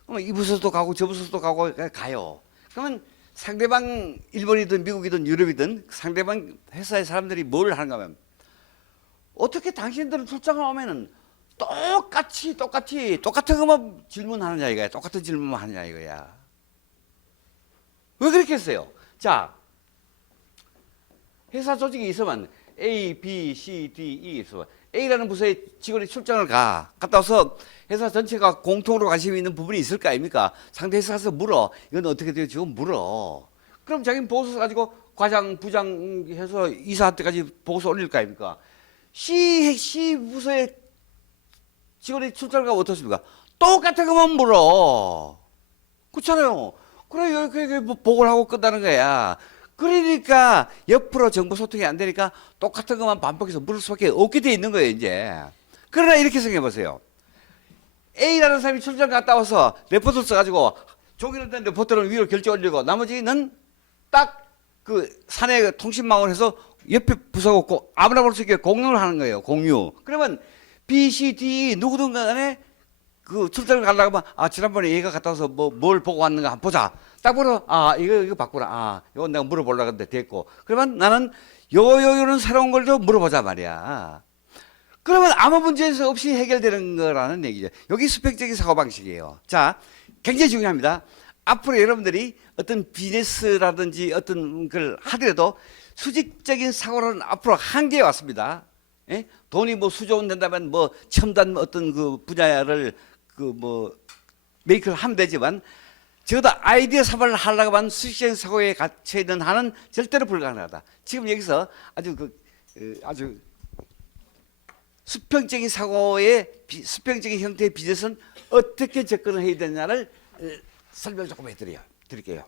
그러면 이 부서도 가고 저 부서도 가고 가요. 그러면 상대방 일본이든 미국이든 유럽이든 상대방 회사의 사람들이 뭘 하는가 하면 어떻게 당신들은 출장을 오면은 똑같은 것만 질문하느냐 이거야. 똑같은 질문만 하느냐 이거야. 왜 그렇게 했어요? 자, 회사 조직이 있으면 A, B, C, D, E 있어. A라는 부서에 직원이 출장을 갔다 와서 회사 전체가 공통으로 관심이 있는 부분이 있을 거 아닙니까? 상대 회사 가서 물어. 이건 어떻게 돼요? 지금 물어. 그럼 자기는 보고서 가지고 과장, 부장 해서 이사한테까지 보고서 올릴 거 아닙니까? C 부서에 직원이 출장을 가면 어떻습니까? 똑같은 것만 물어. 그렇잖아요. 그래, 이렇게 보고를 하고 끝나는 거야. 그러니까 옆으로 정보 소통이 안 되니까 똑같은 것만 반복해서 물을 수밖에 없게 돼 있는 거예요, 이제. 그러나 이렇게 생각해 보세요. A라는 사람이 출장 갔다 와서 레포트를 써가지고 종이를 낸 레포트를 위로 결제 올리고 나머지는 딱 그 사내 통신망을 해서 옆에 부서가 없고 아무나 볼 수 있게 공유를 하는 거예요, 공유. 그러면 B, C, D 누구든 간에 그 출장을 가려고 하면 지난번에 얘가 갔다 와서 뭘 보고 왔는가 한번 보자. 딱 보러 이거 바꾸라. 이건 내가 물어보려고 했는데 됐고. 그러면 나는 요런 새로운 걸 좀 물어보자 말이야. 그러면 아무 문제 없이 해결되는 거라는 얘기죠. 여기 수평적인 사고방식이에요. 자, 굉장히 중요합니다. 앞으로 여러분들이 어떤 비즈니스라든지 어떤 걸 하더라도 수직적인 사고는 앞으로 한계에 왔습니다. 예? 돈이 수조원 된다면 첨단 어떤 그 분야를 메이크를 하면 되지만 적어도 아이디어 사발을 하려고 하면 수직적인 사고에 갇혀 있는 한은 절대로 불가능하다. 지금 여기서 아주 수평적인 수평적인 형태의 비즈니스는 어떻게 접근을 해야 되느냐를 설명을 조금 드릴게요.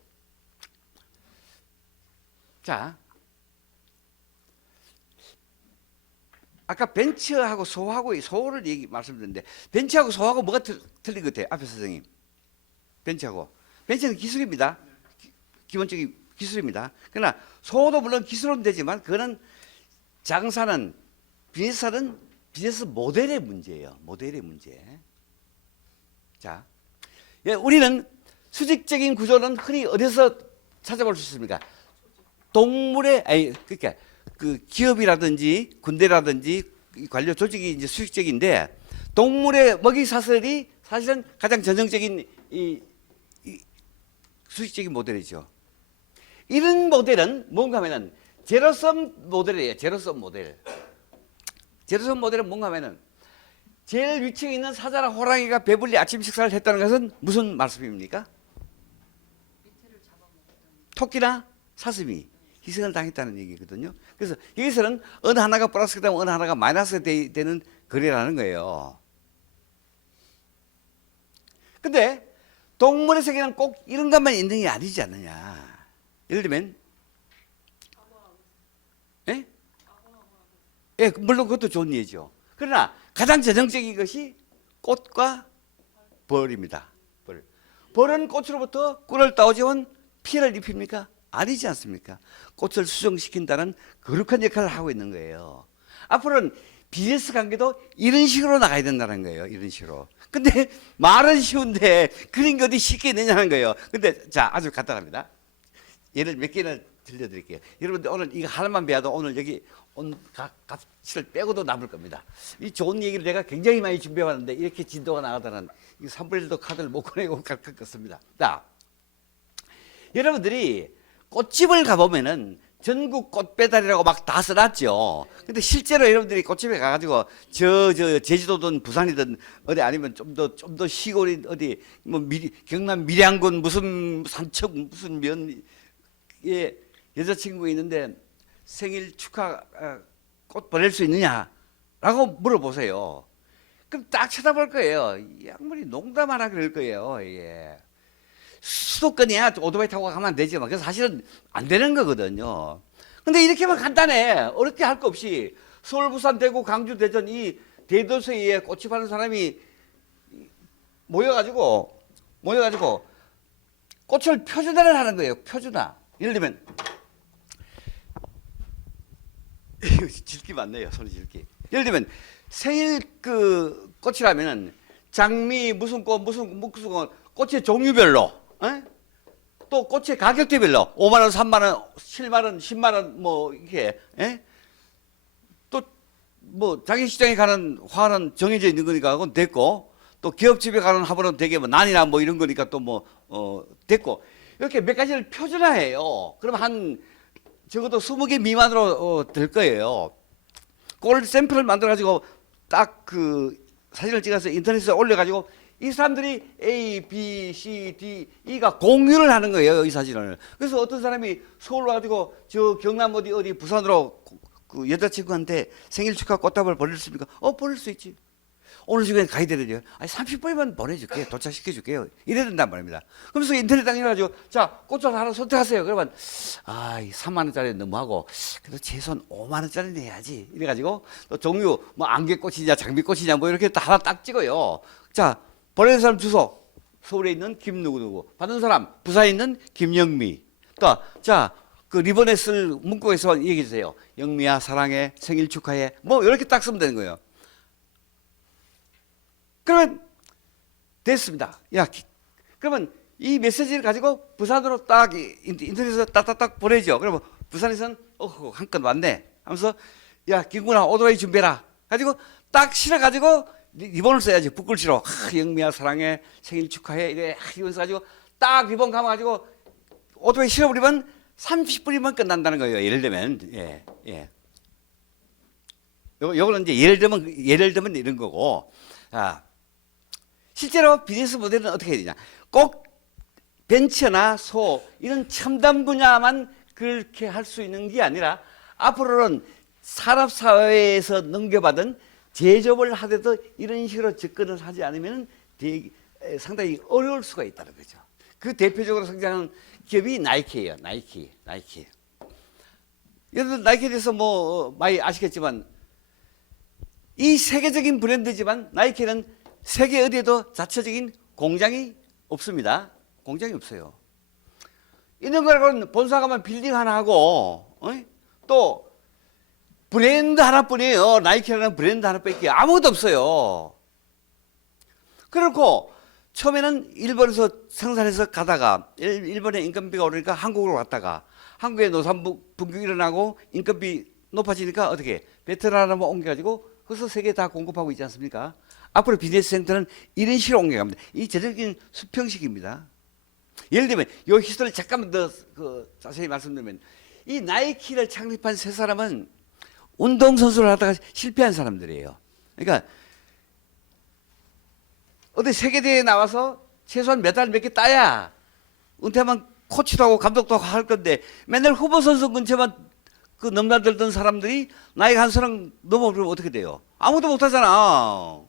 자, 아까 벤처하고 소를 말씀드렸는데 벤처하고 소하고 뭐가 틀린 것 같아요? 앞에 선생님. 벤처는 기술입니다. 기본적인 기술입니다. 그러나 소도 물론 기술은 되지만 그거는 장사는 비즈니스 모델의 문제예요. 모델의 문제. 자, 우리는 수직적인 구조는 흔히 어디서 찾아볼 수 있습니까? 그러니까 그 기업이라든지 군대라든지 관료 조직이 이제 수직적인데 동물의 먹이 사슬이 사실은 가장 전형적인 이 수직적인 모델이죠. 이런 모델은 뭔가 하면은 제로섬 모델이에요. 제로섬 모델은 뭔가 하면은 제일 위층에 있는 사자나 호랑이가 배불리 아침 식사를 했다는 것은 무슨 말씀입니까? 토끼나 사슴이 희생을 당했다는 얘기거든요. 그래서 여기서는 어느 하나가 플러스가 되면 어느 하나가 마이너스가 되는 거래라는 거예요. 근데 동물의 세계는 꼭 이런 것만 있는 게 아니지 않느냐. 예를 들면 물론 그것도 좋은 예죠. 그러나 가장 전형적인 것이 꽃과 벌입니다. 벌은 꽃으로부터 꿀을 따오지만 피해를 입힙니까? 아니지 않습니까? 꽃을 수정시킨다는 거룩한 역할을 하고 있는 거예요. 앞으로는 비즈니스 관계도 이런 식으로 나가야 된다는 거예요. 이런 식으로. 근데 말은 쉬운데 그린 게 어디 쉽게 있느냐는 거예요. 근데 자, 아주 간단합니다. 예를 몇 개를 들려드릴게요. 여러분들 오늘 이거 하나만 배워도 오늘 여기 온 값을 빼고도 남을 겁니다. 이 좋은 얘기를 내가 굉장히 많이 준비해왔는데 이렇게 진도가 나가다는 이 3분의 1도 카드를 못 꺼내고 갈 것 같습니다. 자, 여러분들이 꽃집을 가보면은 전국 꽃배달이라고 막 다 써놨죠. 근데 실제로 여러분들이 꽃집에 가가지고 저 제주도든 부산이든 어디 아니면 좀 더 시골인 어디 경남 밀양군 무슨 산청 무슨 면에 여자친구가 있는데 생일 축하 꽃 보낼 수 있느냐라고 물어보세요. 그럼 딱 쳐다볼 거예요. 이 양반이 농담하나 그럴 거예요. 예. 수도권이야 오토바이 타고 가면 되지만 그래서 사실은 안 되는 거거든요. 근데 이렇게만 간단해. 어렵게 할 거 없이 서울, 부산, 대구, 강주, 대전 이 대도시에 꽃집 하는 사람이 모여가지고 꽃을 표준화를 하는 거예요. 표준화. 예를 들면 이거 질기 많네요. 손이 질기. 예를 들면 생일 그 꽃이라면은 장미 무슨 꽃 무슨 꽃 꽃의 종류별로 또 꽃의 가격대별로 5만 원, 3만 원, 7만 원, 10만 원 뭐 이렇게 또 뭐 자기 시장에 가는 화는 정해져 있는 거니까 그건 됐고 또 기업집에 가는 화분은 되게 뭐 난이나 뭐 이런 거니까 또 뭐 됐고 이렇게 몇 가지를 표준화해요. 그럼 한 적어도 20개 미만으로 될 거예요. 그걸 샘플을 만들어 가지고 딱 그 사진을 찍어서 인터넷에 올려 가지고 이 사람들이 A, B, C, D, E가 공유를 하는 거예요. 이 사진을. 그래서 어떤 사람이 서울 와가지고 저 경남 어디 부산으로 그 여자친구한테 생일 축하 꽃다발 보낼 수 있습니까? 보낼 수 있지. 오늘 중에 가야 되는데요. 아니 30분이면 보내줄게. 도착시켜줄게요. 이래야 된단 말입니다. 그러면서 인터넷 당해가지고 자 꽃을 하나 선택하세요. 그러면 이 3만 원짜리 너무하고 그래도 최소한 5만 원짜리 내야지. 이래가지고 또 종류 뭐 안개꽃이냐 장미꽃이냐 뭐 이렇게 또 하나 딱 찍어요. 자 보내는 사람 주소 서울에 있는 김 누구누구 받는 사람 부산에 있는 김영미 또 자 그 리본에 쓸 문구에서 얘기해 주세요. 영미야 사랑해 생일 축하해 뭐 이렇게 딱 쓰면 되는 거예요. 그러면 됐습니다. 그러면 이 메시지를 가지고 부산으로 딱 인터넷에서 딱딱딱 보내죠. 그러면 부산에서는 한 건 왔네 하면서 야 김구나 오토바이 준비해라 가지고 딱 실어가지고 리본을 써야지. 붓글씨로 영미야 사랑해 생일 축하해 이래 이러면서 가지고 딱 리본 감아가지고 오토바이 실어버리면 30분이면 끝난다는 거예요. 예를 들면 요거는 이제 예를 들면 이런 거고 실제로 비즈니스 모델은 어떻게 해야 되냐. 꼭 벤처나 소 이런 첨단 분야만 그렇게 할 수 있는 게 아니라 앞으로는 산업사회에서 넘겨받은 제조업을 하더라도 이런 식으로 접근을 하지 않으면 상당히 어려울 수가 있다는 거죠. 그 대표적으로 성장한 기업이 나이키예요. 나이키. 여러분 나이키에 대해서 뭐 많이 아시겠지만 이 세계적인 브랜드지만 나이키는 세계 어디에도 자체적인 공장이 없습니다. 공장이 없어요. 있는 거라고는 본사 가면 빌딩 하나 하고 또 브랜드 하나뿐이에요. 나이키라는 브랜드 하나밖에 아무것도 없어요. 그렇고 처음에는 일본에서 생산해서 가다가 일본의 인건비가 오르니까 한국으로 왔다가 한국의 노산 분규 일어나고 인건비 높아지니까 어떻게 베트남으로 옮겨가지고 거기서 세계 다 공급하고 있지 않습니까? 앞으로 비즈니스 센터는 이런 식으로 옮겨갑니다. 이 전형적인 수평식입니다. 예를 들면 이 히스토리를 잠깐만 더 자세히 말씀드리면 이 나이키를 창립한 세 사람은 운동선수를 하다가 실패한 사람들이에요. 그러니까 어디 세계대회에 나와서 최소한 메달 몇 개 따야 은퇴하면 코치도 하고 감독도 하고 할 건데 맨날 후보 선수 근처만 그 넘나들던 사람들이 나이가 한 사람 넘어오면 어떻게 돼요? 아무도 못하잖아.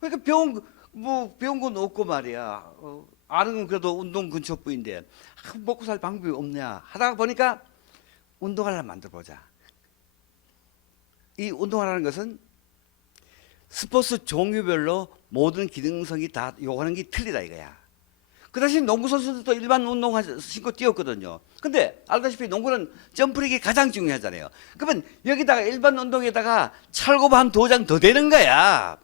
그러니까 배운 건 없고 말이야. 아는 건 그래도 운동 근처뿐인데 먹고 살 방법이 없냐 하다가 보니까 운동화를 만들어보자. 이 운동화라는 것은 스포츠 종류별로 모든 기능성이 다 요구하는 게 틀리다 이거야. 그 대신 농구 선수들도 일반 운동화 신고 뛰었거든요. 근데 알다시피 농구는 점프력이 가장 중요하잖아요. 그러면 여기다가 일반 운동에다가 찰고바 한 2장 더 되는 거야.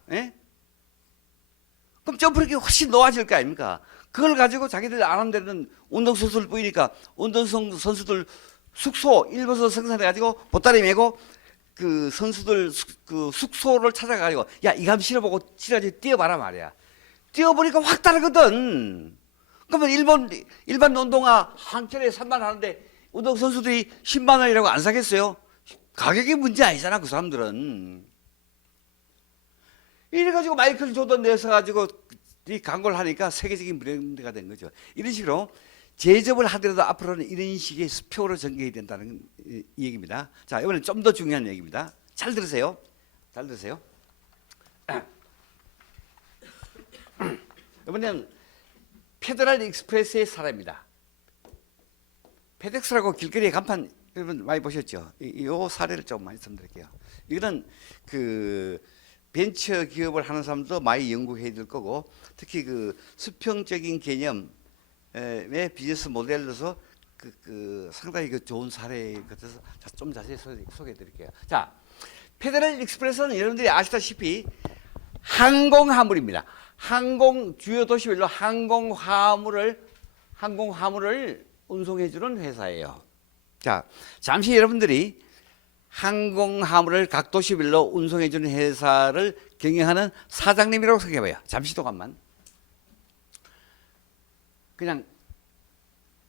그럼 점프력이 훨씬 높아질 거 아닙니까? 그걸 가지고 자기들 안 하는 데는 운동선수를 뿌이니까 운동선수들 숙소 일본에서 생산해가지고 보따리 메고 그 선수들 그 숙소를 찾아가지고 야 이거 한번 실어보고 실어가지고 뛰어봐라 말이야. 뛰어보니까 확 다르거든. 그러면 일반 운동화 한 켤레 3만 하는데 운동선수들이 10만 원이라고 안 사겠어요? 가격이 문제 아니잖아 그 사람들은. 이래가지고 마이클 조던 내서가지고 이 광고를 하니까 세계적인 브랜드가 된 거죠. 이런 식으로 제조업을 하더라도 앞으로는 이런 식의 수평으로 전개해야 된다는 이 얘기입니다. 자, 이번엔 좀 더 중요한 얘기입니다. 잘 들으세요. 잘 들으세요. 이번에는 페더럴 익스프레스의 사례입니다. 페덱스라고 길거리에 간판 여러분 많이 보셨죠? 이 사례를 좀 말씀드릴게요. 이거는 그 벤처 기업을 하는 사람도 많이 연구해야 될 거고 특히 그 수평적인 개념의 비즈니스 모델로서 상당히 좋은 사례 같아서 좀 자세히 소개해 드릴게요. 자, 페더럴 익스프레스는 여러분들이 아시다시피 항공화물입니다. 주요 도시별로 항공화물을 운송해주는 회사예요. 자, 잠시 여러분들이 항공화물을 각 도시별로 운송해주는 회사를 경영하는 사장님이라고 생각해봐요. 잠시 동안만. 그냥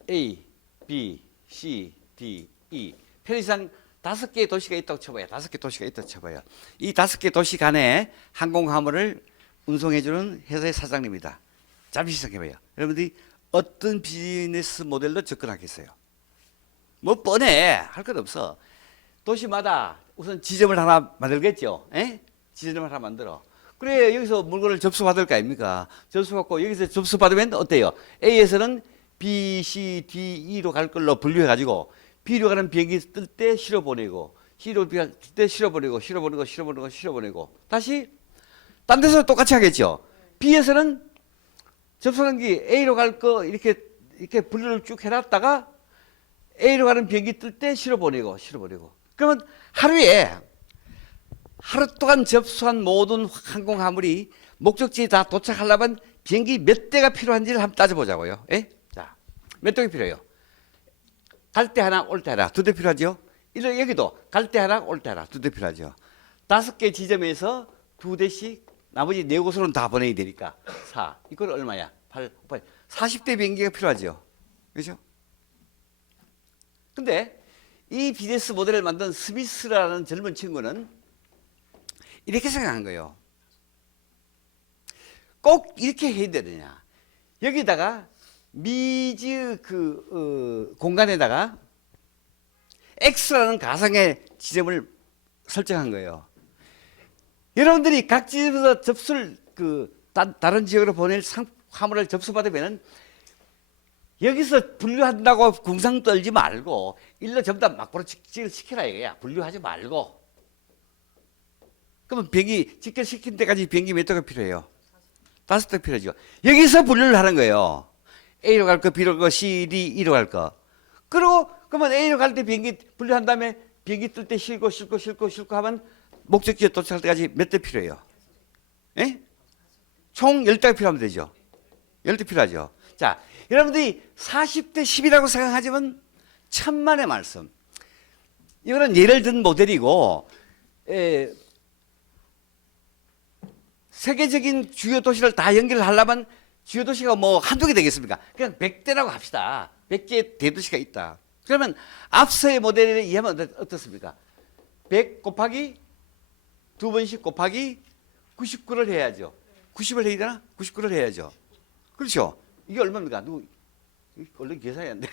A, B, C, D, E 편의상 5개의 도시가 있다고 쳐봐요. 5개 도시가 있다고 쳐봐요. 이 5개 도시 간에 항공화물을 운송해주는 회사의 사장님이다. 잠시 생각해봐요. 여러분들이 어떤 비즈니스 모델로 접근하겠어요? 뭐 뻔해. 할 것 없어. 도시마다 우선 지점을 하나 만들겠죠. 지점을 하나 만들어. 그래 여기서 물건을 접수받을 거 아닙니까? 접수받고 여기서 접수받으면 어때요? A에서는 B, C, D, E로 갈 걸로 분류해가지고 B로 가는 비행기 뜰 때 실어보내고 C로 뜰 때 실어보내고 다시 딴 데서 똑같이 하겠죠. B에서는 접수하는 게 A로 갈 거 이렇게 분류를 쭉 해놨다가 A로 가는 비행기 뜰 때 실어보내고 그러면 하루 동안 접수한 모든 항공화물이 목적지에 다 도착하려면 비행기 몇 대가 필요한지를 한번 따져보자고요. 자, 몇 대가 필요해요? 갈 때 하나, 올 때 하나, 2대 필요하죠? 여기도 갈 때 하나, 올 때 하나, 2대 필요하죠? 5개 지점에서 2대씩 나머지 4곳으로는 다 보내야 되니까 4. 이건 얼마야? 8, 40대 비행기가 필요하죠? 그렇죠? 근데 이 비즈니스 모델을 만든 스미스라는 젊은 친구는 이렇게 생각한 거예요. 꼭 이렇게 해야 되느냐. 여기다가 미지 공간에다가 X라는 가상의 지점을 설정한 거예요. 여러분들이 각 지점에서 접수를 다른 지역으로 보낼 화물을 접수받으면은 여기서 분류한다고 궁상 떨지 말고 일로 전부 다 막바로 직결시키라 이거야. 분류하지 말고. 그러면 비행기 직결시킨 데까지 비행기 몇 대가 필요해요? 5대 필요하죠. 여기서 분류를 하는 거예요. A로 갈 거, B로 갈 거, C, D, E로 갈 거. 그러면 A로 갈 때 비행기 분류한 다음에 비행기 뜰 때 실고 하면 목적지에 도착할 때까지 몇 대 필요해요? 총 10대가 필요하면 되죠. 10대 필요하죠. 자, 여러분들이 40대 10이라고 생각하지만 천만의 말씀. 이거는 예를 든 모델이고 세계적인 주요 도시를 다 연결하려면 주요 도시가 뭐 한두 개 되겠습니까? 그냥 100대라고 합시다. 100개의 대도시가 있다. 그러면 앞서의 모델에 의하면 어떻습니까? 100 곱하기 2번씩 곱하기 99를 해야죠. 90을 해야 되나? 99를 해야죠. 그렇죠? 이게 얼마입니까? 얼른 계산이 안 돼.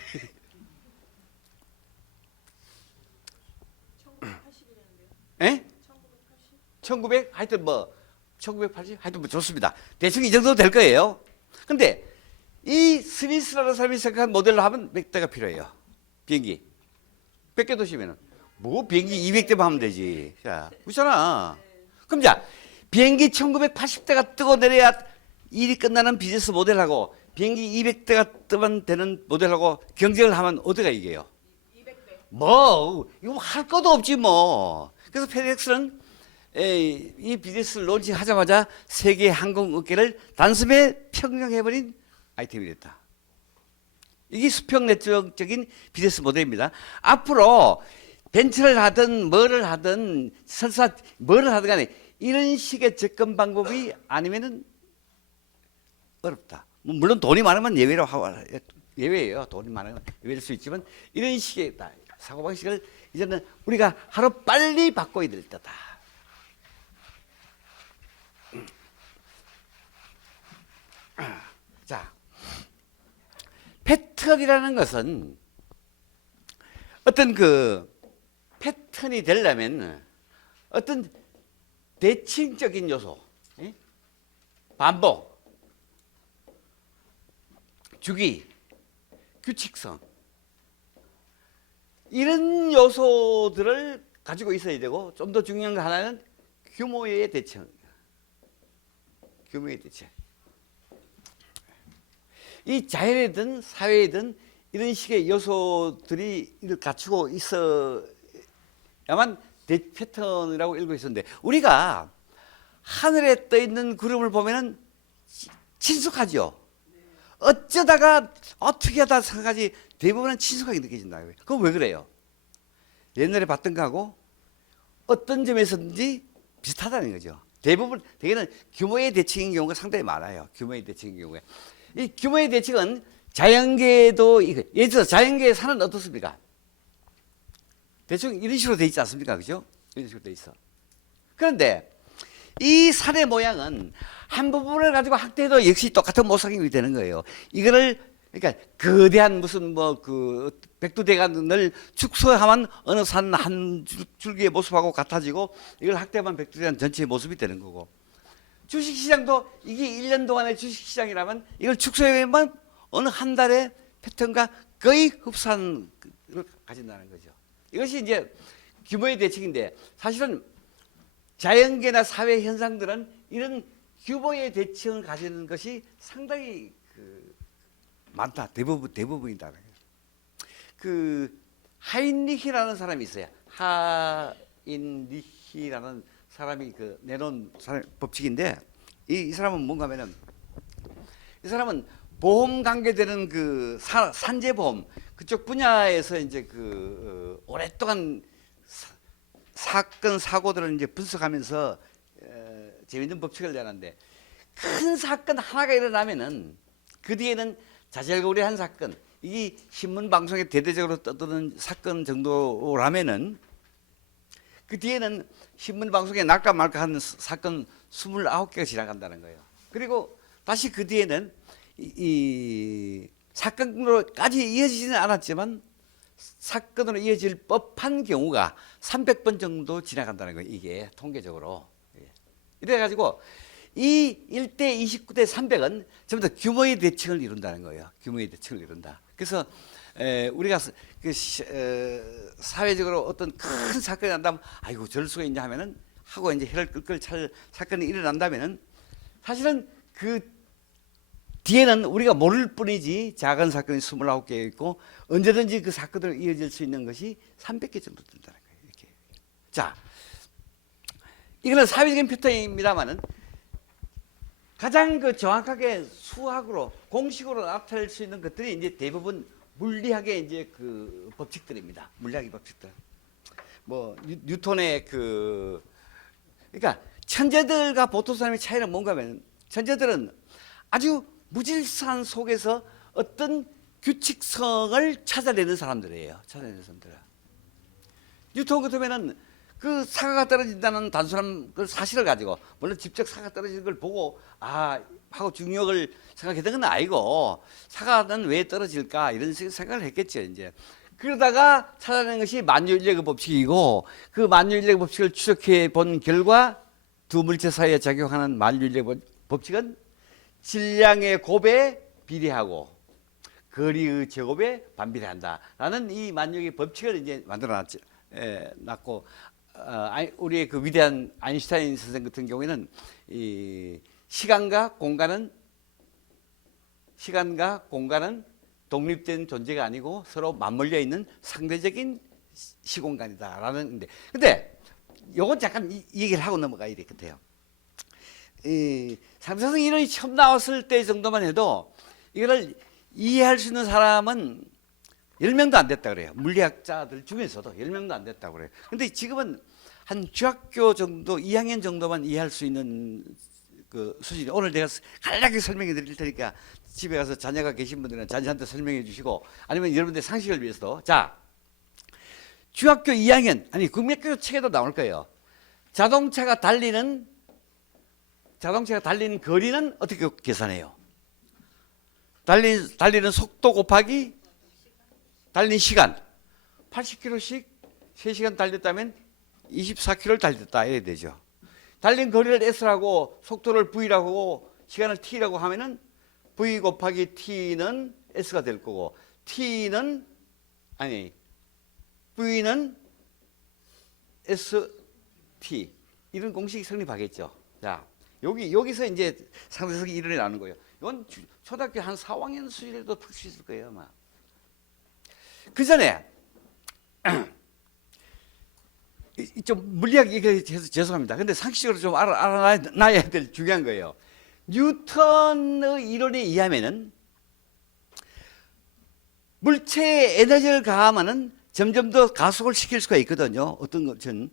1980이라는데요. 1900? 하여튼 1980? 하여튼 좋습니다. 대충 이 정도 될 거예요. 근데 이 스미스라는 사람이 생각한 모델로 하면 몇 대가 필요해요? 비행기. 100개 도시면은. 비행기 200대만 하면 되지. 자, 그렇잖아. 그럼 자, 비행기 1980대가 뜨고 내려야 일이 끝나는 비즈니스 모델하고 비행기 200대가 뜨면 되는 모델하고 경쟁을 하면 어디가 이겨요? 200대. 이거 할 것도 없지 뭐. 그래서 페덱스는 이 비즈니스를 론칭하자마자 세계 항공업계를 단숨에 평정해버린 아이템이 됐다. 이게 수평 네트워크적인 비즈니스 모델입니다. 앞으로 벤처를 하든 뭐를 하든 설사 뭐를 하든 간에 이런 식의 접근 방법이 아니면은 어렵다. 물론 돈이 많으면 예외예요. 돈이 많으면 예외일 수 있지만 이런 식의 사고방식을 이제는 우리가 하루 빨리 바꿔야 될 때다. 자, 패턴이라는 것은 어떤 패턴이 되려면 어떤 대칭적인 요소, 반복, 주기, 규칙성 이런 요소들을 가지고 있어야 되고 좀 더 중요한 거 하나는 규모의 대칭. 규모의 대칭. 이 자연이든 사회이든 이런 식의 요소들이 이를 갖추고 있어야만 패턴이라고 읽고 있었는데, 우리가 하늘에 떠 있는 구름을 보면은 친숙하죠. 어쩌다가 어떻게 하다 생각하지 대부분은 친숙하게 느껴진다고요. 그건 왜 그래요? 옛날에 봤던 거하고 어떤 점에서든지 비슷하다는 거죠. 대개는 규모의 대칭인 경우가 상당히 많아요. 규모의 대칭인 경우에. 이 규모의 대칭은 자연계에도, 예를 들어서 자연계의 산은 어떻습니까? 대충 이런 식으로 돼 있지 않습니까? 그죠? 이런 식으로 돼 있어. 그런데 이 산의 모양은 한 부분을 가지고 확대해도 역시 똑같은 모양이 되는 거예요. 이거를, 그러니까 거대한 무슨 뭐 그 백두대간을 축소하면 어느 산 한 줄기의 모습하고 같아지고, 이걸 확대하면 백두대간 전체의 모습이 되는 거고, 주식시장도 이게 1년 동안의 주식시장이라면 이걸 축소해보면 어느 한 달의 패턴과 거의 흡사한 걸 가진다는 거죠. 이것이 이제 규모의 대칭인데, 사실은 자연계나 사회 현상들은 이런 규모의 대칭을 가지는 것이 상당히 많다. 대부분이다. 그 하인리히라는 사람이 있어요. 하인리히라는 사람이 내놓은 법칙인데, 이 사람은 뭔가 하면은, 이 사람은 보험 관계되는 산재보험 그쪽 분야에서 이제 오랫동안 사건 사고들을 이제 분석하면서 재밌는 법칙을 내놨는데, 큰 사건 하나가 일어나면은 그 뒤에는 자잘고레한 사건, 이게 신문 방송에 대대적으로 떠드는 사건 정도라면은 그 뒤에는 신문 방송에 날까 말까 하는 사건 29개가 지나간다는 거예요. 그리고 다시 그 뒤에는 이 사건으로까지 이어지지는 않았지만 사건으로 이어질 법한 경우가 300번 정도 지나간다는 거예요. 이게 통계적으로. 이래가지고 이 1대 29대 300은 전부 다 규모의 대칭을 이룬다는 거예요. 규모의 대칭을 이룬다. 그래서 우리가 사회적으로 어떤 큰 사건이 난다면, 아이고 저럴 수가 있냐 하면은 하고 이제 혀를 끌끌 찰 사건이 일어난다면은, 사실은 그 뒤에는 우리가 모를 뿐이지 작은 사건이 29개 있고 언제든지 그 사건으로 이어질 수 있는 것이 300개 정도 된다는 거예요. 이렇게. 자, 이거는 사회적인 패턴입니다만은 가장 정확하게 수학으로 공식으로 나타낼 수 있는 것들이 이제 대부분 물리학의 이제 법칙들입니다. 물리학의 법칙들. 뭐 뉴턴의 그러니까 천재들과 보통 사람의 차이는 뭔가 하면, 천재들은 아주 무질서한 속에서 어떤 규칙성을 찾아내는 사람들이에요. 찾아내는 사람들. 뉴턴 같으면은 그 사과가 떨어진다는 단순한 그 사실을 가지고, 물론 직접 사과가 떨어지는 걸 보고 하고 중력을 생각했던 건 아니고, 사과는 왜 떨어질까 이런 생각을 했겠죠. 이제 그러다가 찾아낸 것이 만유인력의 법칙이고, 그 만유인력의 법칙을 추적해 본 결과 두 물체 사이에 작용하는 만유인력의 법칙은 질량의 곱에 비례하고 거리의 제곱에 반비례한다라는 이 만유인력의 법칙을 이제 만들어 놨고, 우리의 그 위대한 아인슈타인 선생 같은 경우에는 이 시간과 공간은 독립된 존재가 아니고 서로 맞물려 있는 상대적인 시공간이다라는. 근데 요건 잠깐 이 얘기를 하고 넘어가야 될 것 같아요. 이 삼사성 이론이 처음 나왔을 때 정도만 해도 이거를 이해할 수 있는 사람은 10명도 안 됐다 그래요. 물리학자들 중에서도 10명도 안 됐다고 그래요. 근데 지금은 한 중학교 정도, 2학년 정도만 이해할 수 있는 그 수준이. 오늘 내가 간략하게 설명해 드릴 테니까 집에 가서 자녀가 계신 분들은 자녀한테 설명해 주시고, 아니면 여러분들 상식을 위해서도. 자, 중학교 2학년, 아니 국민학교 책에도 나올 거예요. 자동차가 달리는 거리는 어떻게 계산해요? 달리는 속도 곱하기 달린 시간. 80km씩 3시간 달렸다면 24km를 달렸다 이래야 되죠. 달린 거리를 S라고 속도를 V라고 시간을 T라고 하면은 V 곱하기 T는 S가 될 거고, V는 ST, 이런 공식이 성립하겠죠. 자, 여기서 이제 상대성이 이론이 나오는 거예요. 이건 초등학교 한 4, 5학년 수준에도 풀 수 있을 거예요, 아마. 그 전에 좀 물리학 얘기해서 죄송합니다. 근데 상식적으로 좀 알아놔야 될 중요한 거예요. 뉴턴의 이론에 의하면은 물체에 에너지를 가하면은 점점 더 가속을 시킬 수가 있거든요. 어떤 것은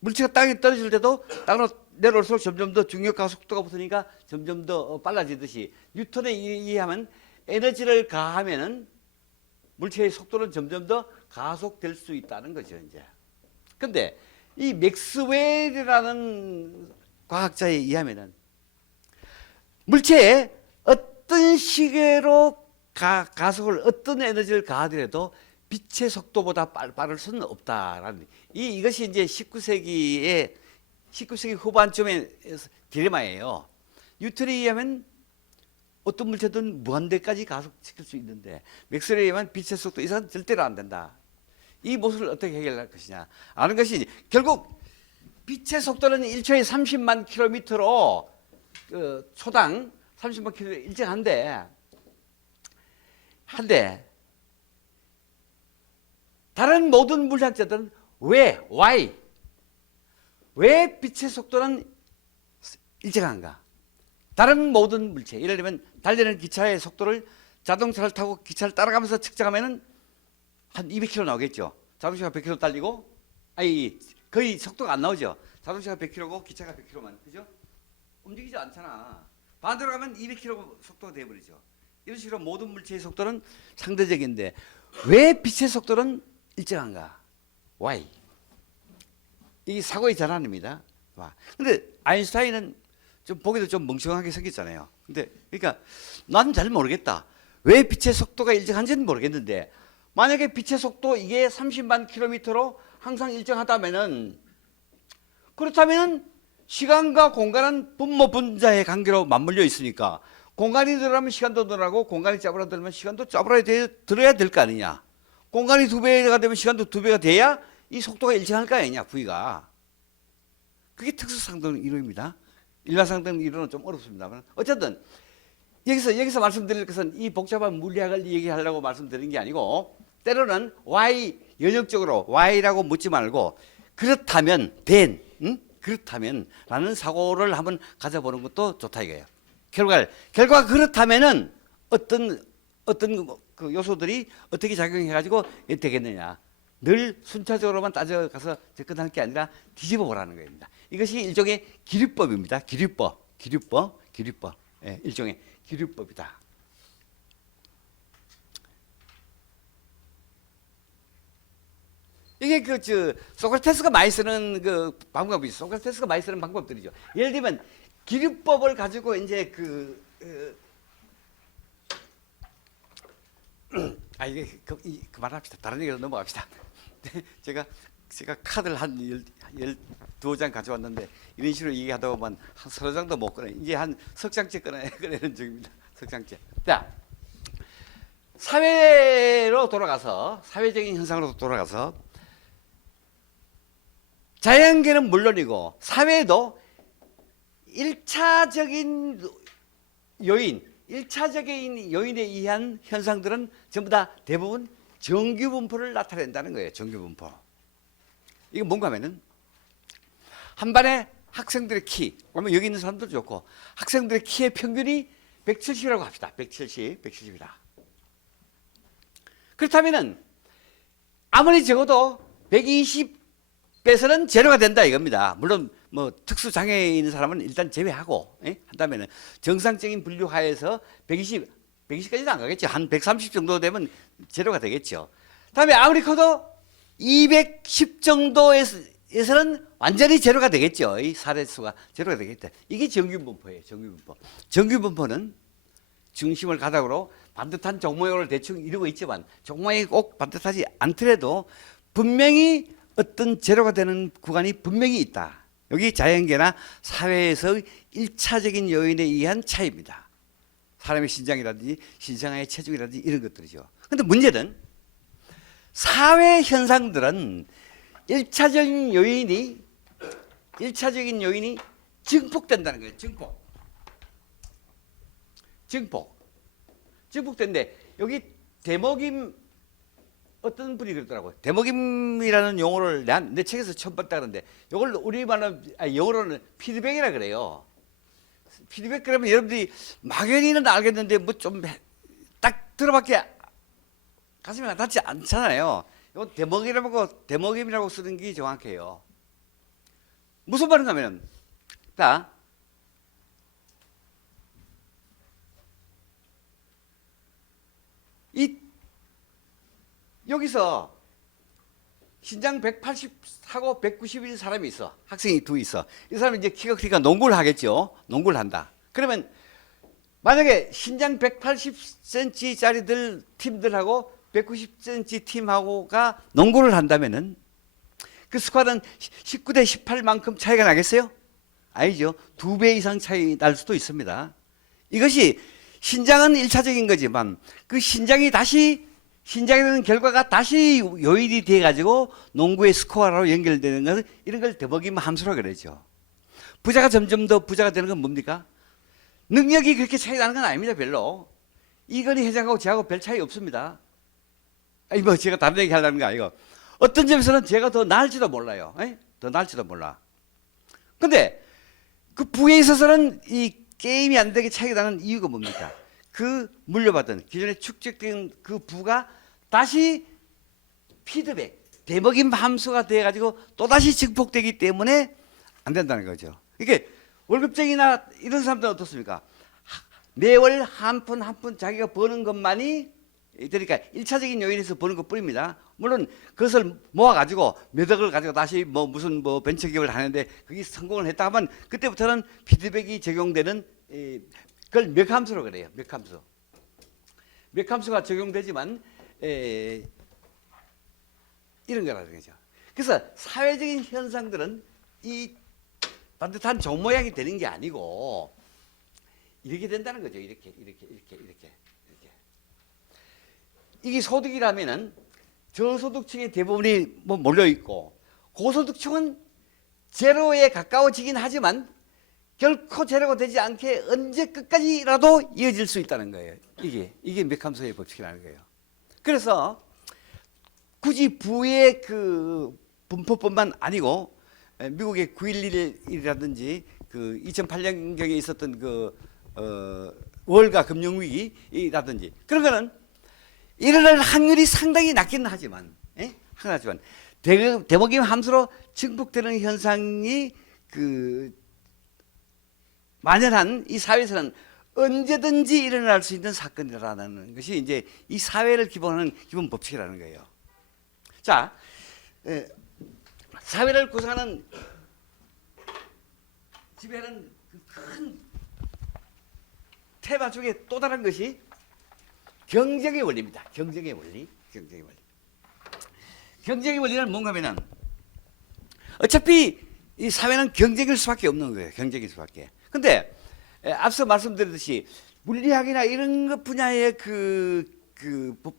물체가 땅에 떨어질 때도 땅으로 내려올수록 점점 더 중력 가속도가 붙으니까 점점 더 빨라지듯이 뉴턴에 의하면 에너지를 가하면은 물체의 속도는 점점 더 가속될 수 있다는 거죠, 이제. 근데 이 맥스웰이라는 과학자에 의하면은 물체에 어떤 시계로 가속을 어떤 에너지를 가하더라도 빛의 속도보다 빠를 수는 없다라는 이것이 이제 19세기 후반쯤의 딜레마예요. 뉴턴에 의하면 어떤 물체든 무한대까지 가속시킬 수 있는데 맥스웰에 의하면 빛의 속도 이상은 절대로 안 된다. 이 모습을 어떻게 해결할 것이냐 아는 것이 결국 빛의 속도는 1초에 30만 킬로미터로 초당 30만 킬로미터 일정한데 다른 모든 물리학자들은 왜 빛의 속도는 일정한가? 다른 모든 물체, 예를 들면 달리는 기차의 속도를 자동차를 타고 기차를 따라가면서 측정하면은 한 200km 나오겠죠. 자동차가 100km 달리고, 거의 속도가 안 나오죠. 자동차가 100km고 기차가 100km만, 그죠? 움직이지 않잖아. 반대로 가면 200km 속도가 돼버리죠. 이런 식으로 모든 물체의 속도는 상대적인데 왜 빛의 속도는 일정한가? Why? 이게 사고의 전환입니다. 근데 아인슈타인은 좀 보기도 좀 멍청하게 생겼잖아요. 근데 그러니까 나는 잘 모르겠다. 왜 빛의 속도가 일정한지는 모르겠는데 만약에 빛의 속도 이게 30만 킬로미터로 항상 일정하다면은 그렇다면은 시간과 공간은 분모 분자의 관계로 맞물려 있으니까 공간이 늘어나면 시간도 늘어나고 공간이 짜부라들면 시간도 짜부라들어야 될 거 아니냐. 공간이 2배가 되면 시간도 2배가 돼야 이 속도가 일정할 거 아니냐, V가. 그게 특수상등 이론입니다. 일반상등 이론은 좀 어렵습니다만 어쨌든 여기서 말씀드릴 것은 이 복잡한 물리학을 얘기하려고 말씀드린 게 아니고 때로는 why 연역적으로 why라고 묻지 말고 그렇다면 그렇다면 라는 사고를 한번 가져보는 것도 좋다 이거예요. 결과 그렇다면은 어떤 그 요소들이 어떻게 작용해가지고 되겠느냐. 늘 순차적으로만 따져가서 접근할 게 아니라 뒤집어 보라는 겁니다. 이것이 일종의 기류법입니다. 기류법. 예, 일종의 기류법이다. 이게 소크라테스가 많이 쓰는 그 방법이죠. 소크라테스가 많이 쓰는 방법들이죠. 예를 들면 기류법을 가지고 이제 이게 그만합시다. 다른 얘기로 넘어갑시다. 제가 카드를 한 12장 가져왔는데 이런 식으로 얘기하다 보면 한 서너 장도 못 꺼내. 이제 한 석 장째 꺼내는 중입니다. 석 장째. 자, 사회적인 현상으로 돌아가서 자연계는 물론이고 사회도 1차적인 요인에 의한 현상들은 전부 다 대부분 정규분포를 나타낸다는 거예요. 정규분포. 이게 뭔가 하면은 한 반에 학생들의 키, 그러면 여기 있는 사람도 좋고 학생들의 키의 평균이 170이라고 합시다. 170이다. 그렇다면은 아무리 적어도 120에서는 제로가 된다 이겁니다. 물론 뭐 특수 장애에 있는 사람은 일단 제외하고 한다면은 정상적인 분류하에서 120까지도 안 가겠죠. 한 130 정도 되면 제로가 되겠죠. 다음에 아무리 커도 210 정도에서는 완전히 제로가 되겠죠. 이 사례수가 제로가 되겠다. 이게 정규분포예요. 정규분포는 중심을 가닥으로 반듯한 종모형을 대충 이루고 있지만 종모형이 꼭 반듯하지 않더라도 분명히 어떤 제로가 되는 구간이 분명히 있다. 여기 자연계나 사회에서 1차적인 요인에 의한 차이입니다. 사람의 신장이라든지 신장의 체중이라든지 이런 것들이죠. 그런데 문제는 사회 현상들은 1차적인 요인이 증폭된다는 거예요. 증폭된데 여기 대먹임 어떤 분이 그랬더라고요. 대먹임이라는 용어를 내 책에서 처음 봤다 그러는데 이걸 우리말로 영어로는 피드백이라 그래요. 피드백 그러면 여러분들이 막연히는 알겠는데 뭐 좀 딱 들어밖에 가슴이 와닿지 않잖아요. 이건 대먹임이라고 쓰는 게 정확해요. 무슨 말인가 하면 자 여기서 신장 180하고 191 사람이 있어. 학생이 둘 있어. 이 사람은 이제 키가 크니까 농구를 하겠죠. 농구를 한다. 그러면 만약에 신장 180cm짜리들 팀들하고 190cm 팀하고가 농구를 한다면은 그 스쿼드는 19대 18만큼 차이가 나겠어요? 아니죠. 2배 이상 차이 날 수도 있습니다. 이것이 신장은 1차적인 거지만 그 신장이 되는 결과가 다시 요인이 돼 가지고 농구의 스코어로 연결되는 것은 이런 걸 대먹임 함수라고 그러죠. 부자가 점점 더 부자가 되는 건 뭡니까? 능력이 그렇게 차이 나는 건 아닙니다. 별로. 이건희 회장하고 저하고 별 차이 없습니다. 아니 뭐 제가 다른 얘기 하려는 거 아니고 어떤 점에서는 제가 더 나을지도 몰라요. 더 나을지도 몰라. 근데 그 부에 있어서는 이 게임이 안 되게 차이가 나는 이유가 뭡니까? 그 물려받은 기존에 축적된 그 부가 다시 피드백, 대먹임 함수가 돼가지고 또다시 증폭되기 때문에 안 된다는 거죠. 이게 월급쟁이나 이런 사람들은 어떻습니까? 매월 한 푼 한 푼 자기가 버는 것만이 그러니까 1차적인 요인에서 버는 것 뿐입니다. 물론 그것을 모아가지고 몇 억을 가지고 다시 뭐 무슨 뭐 벤처기업을 하는데 그게 성공을 했다 하면 그때부터는 피드백이 적용되는 그걸 맥함수로 그래요. 맥함수. 맥함수가 적용되지만 이런 거라는 거죠. 그래서 사회적인 현상들은 이 반듯한 종 모양이 되는 게 아니고 이렇게 된다는 거죠. 이렇게. 이게 소득이라면은 저소득층의 대부분이 뭐 몰려 있고 고소득층은 제로에 가까워지긴 하지만 결코 제로가 되지 않게 언제 끝까지라도 이어질 수 있다는 거예요. 이게 맥함수의 법칙이라는 거예요. 그래서 굳이 부의 그 분포뿐만 아니고 미국의 9.11이라든지 그 2008년경에 있었던 그 월가 금융위기라든지 그런 거는 일어날 확률이 상당히 낮기는 하지만, 대먹임 함수로 증폭되는 현상이 그 만연한 이 사회에서는 언제든지 일어날 수 있는 사건이라는 것이 이제 이 사회를 기본하는 기본 법칙이라는 거예요. 자, 사회를 구성하는 지배하는 큰 테마 중에 또 다른 것이 경쟁의 원리입니다. 경쟁의 원리. 경쟁의 원리는 뭔가 하면은 어차피 이 사회는 경쟁일 수밖에 없는 거예요. 경쟁일 수밖에. 근데 앞서 말씀드렸듯이 물리학이나 이런 것 분야의 그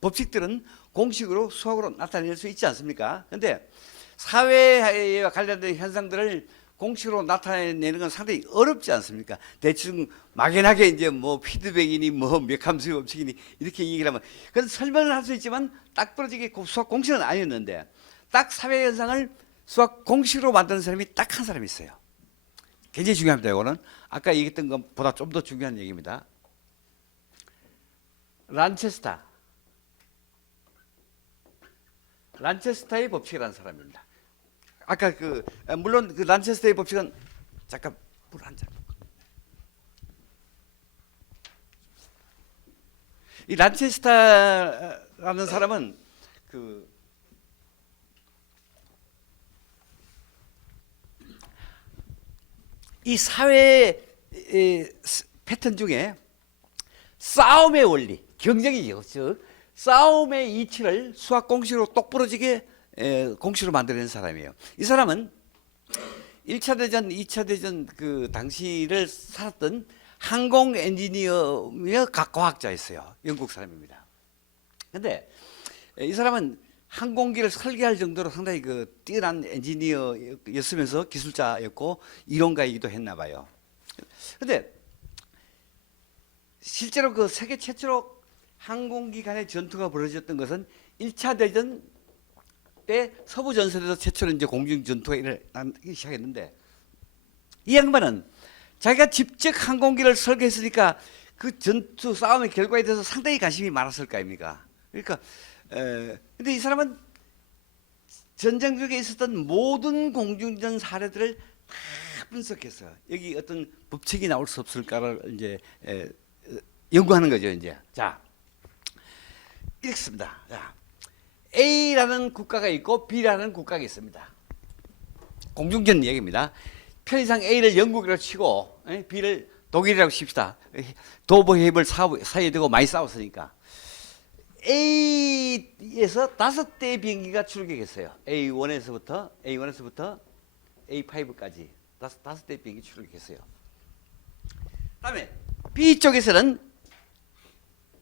법칙들은 공식으로 수학으로 나타낼 수 있지 않습니까? 근데 사회와 관련된 현상들을 공식으로 나타내는 건 상당히 어렵지 않습니까? 대충 막연하게 이제 뭐 피드백이니 뭐 맥함수의 법칙이니 이렇게 얘기를 하면 그건 설명을 할 수 있지만 딱 부러지게 수학 공식은 아니었는데 딱 사회 현상을 수학 공식으로 만드는 사람이 딱 한 사람이 있어요. 굉장히 중요합니다. 이거는 아까 얘기했던 것보다 좀 더 중요한 얘기입니다. 란체스터의 법칙이라는 사람입니다. 아까 물론 그 란체스터의 법칙은 잠깐 물 한 잔. 이 란체스터라는 사람은 이 사회 패턴 중에 싸움의 원리, 경쟁이죠. 즉 싸움의 이치를 수학 공식으로 똑 부러지게 공식으로 만들어낸 사람이에요. 이 사람은 1차 대전, 2차 대전 그 당시를 살았던 항공 엔지니어며 과학자였어요. 영국 사람입니다. 근데 이 사람은 항공기를 설계할 정도로 상당히 그 뛰어난 엔지니어였으면서 기술자였고 이론가이기도 했나 봐요. 근데 실제로 그 세계 최초로 항공기 간의 전투가 벌어졌던 것은 1차 대전 때 서부 전선에서 최초로 이제 공중 전투가 일어나기 시작했는데, 이 양반은 자기가 직접 항공기를 설계했으니까 그 전투 싸움의 결과에 대해서 상당히 관심이 많았을 거 아닙니까? 그러니까 근데 이 사람은 전쟁 중에 있었던 모든 공중전 사례들을 다 분석했어요. 여기 어떤 법칙이 나올 수 없을까를 이제 연구하는 거죠. 이제 자, 이렇습니다. 자, A라는 국가가 있고 B라는 국가가 있습니다. 공중전 얘기입니다. 편의상 A를 영국이라고 치고 B를 독일이라고 칩시다. 도보 해협을 사이에 두고 많이 싸웠으니까. A에서 5대의 비행기가 출격했어요. A1에서부터 A5까지 5대의 비행기 출격했어요. 그다음에 B 쪽에서는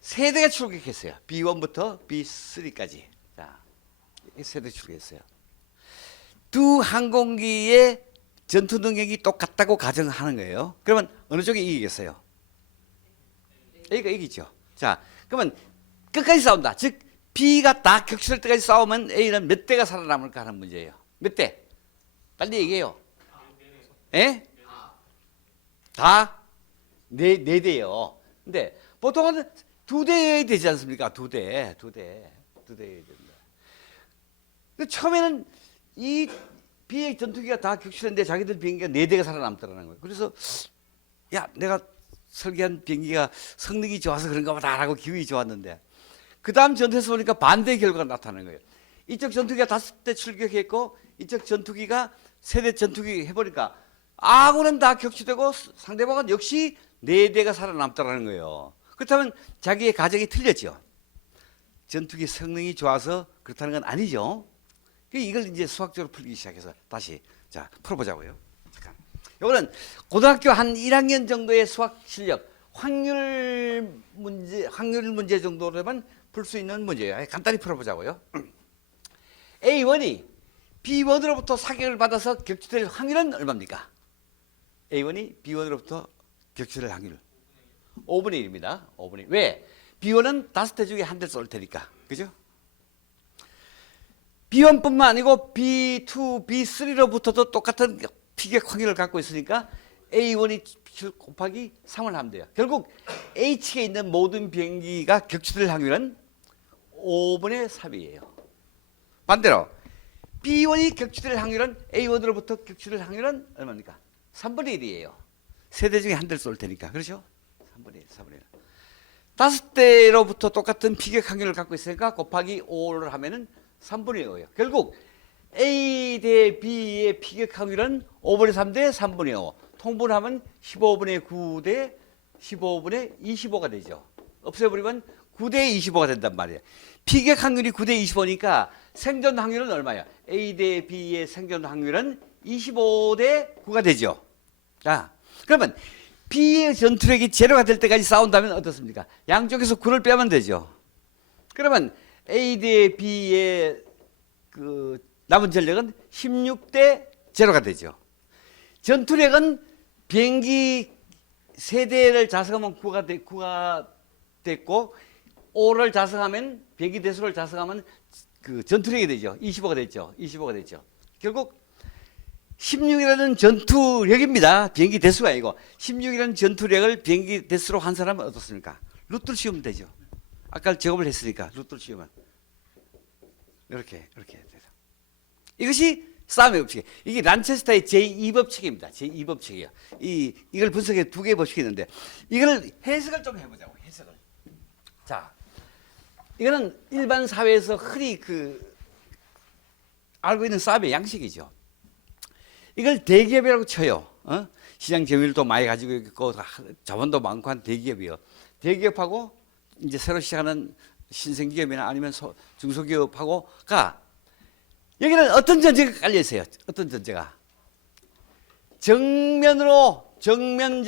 3대가 출격했어요. B1부터 B3까지. 자, 3대 출격했어요. 두 항공기의 전투 능력이 똑같다고 가정하는 거예요. 그러면 어느 쪽이 이기겠어요? A가 이기죠. 자, 그러면 끝까지 싸운다. 즉 B가 다 격추될 때까지 싸우면 A는 몇 대가 살아남을까 하는 문제예요. 몇 대? 빨리 얘기해요. 예? 다? 네 대요. 근데 보통은 2대여야 되지 않습니까? 2대. 처음에는 이 B의 전투기가 다 격추했는데 자기들 비행기가 4대가 살아남더라는 거예요. 그래서 야, 내가 설계한 비행기가 성능이 좋아서 그런가 보다라고 기분이 좋았는데, 그 다음 전투에서 보니까 반대의 결과가 나타나는 거예요. 이쪽 전투기가 5대 출격했고 이쪽 전투기가 3대 전투기 해보니까 아군은 다 격추되고 상대방은 역시 4대가 살아남더라는 거예요. 그렇다면 자기의 가정이 틀렸죠. 전투기 성능이 좋아서 그렇다는 건 아니죠. 이걸 이제 수학적으로 풀기 시작해서 다시 자 풀어보자고요. 잠깐. 이거는 고등학교 한 1학년 정도의 수학 실력, 확률 문제 정도로만 풀 수 있는 문제예요. 간단히 풀어보자고요. A1이 B1으로부터 사격을 받아서 격추될 확률은 얼마입니까? A1이 B1으로부터 격추될 확률 5분의 1입니다. 5분의 1. 왜? B1은 5대 중에 한 대를 쏠 테니까. 그죠? B1뿐만 아니고 B2, B3로부터도 똑같은 피격 확률을 갖고 있으니까 A1이 곱하기 3을 하면 돼요. 결국 H에 있는 모든 비행기가 격추될 확률은 5분의 3이에요. 반대로 B1이 격추될 확률은 A1으로부터 격추될 확률은 얼마입니까? 3분의 1이에요. 3대 중에 한 대를 쏠 테니까. 그렇죠? 3분의 1, 3분의 1. 5대로부터 똑같은 피격 확률을 갖고 있으니까 곱하기 5를 하면은 3분의 5예요. 결국 A 대 B의 피격 확률은 5분의 3 대 3분의 5. 통분하면 15분의 9 대 15분의 25가 되죠. 없애버리면 9 대 25가 된단 말이에요. 피격 확률이 9 대 25니까 생존 확률은 얼마야? A 대 B의 생존 확률은 25 대 9가 되죠. 자, 그러면 B의 전투력이 제로가 될 때까지 싸운다면 어떻습니까? 양쪽에서 9를 빼면 되죠. 그러면 A 대 B의 그 남은 전력은 16대 제로가 되죠. 전투력은 비행기 3대를 자성하면 9가 됐고 5를 자성하면 비행기 대수를 자성하면 그 전투력이 되죠. 25가 됐죠. 25가 됐죠. 결국 16이라는 전투력입니다. 비행기 대수가 아니고 16이라는 전투력을 비행기 대수로 환산하면 어떻습니까? 루트를 씌우면 되죠. 아까 제곱을 했으니까 루트를 씌우면 이렇게 돼서 이것이 싸움의 법칙이에요. 이게 란체스터의 제2법칙입니다. 제2법칙이에요. 이걸 분석해 2개의 법칙이 있는데 이걸 해석을 좀 해보자고. 해석을. 자, 이거는 일반 사회에서 흔히 알고 있는 싸움의 양식이죠. 이걸 대기업이라고 쳐요. 시장 점유율도 많이 가지고 있고 자본도 많고 한 대기업이요. 대기업하고 이제 새로 시작하는 신생기업이나 아니면 중소기업하고가 여기는 어떤 전제가 깔려 있어요. 어떤 전제가? 전면전으로 표현한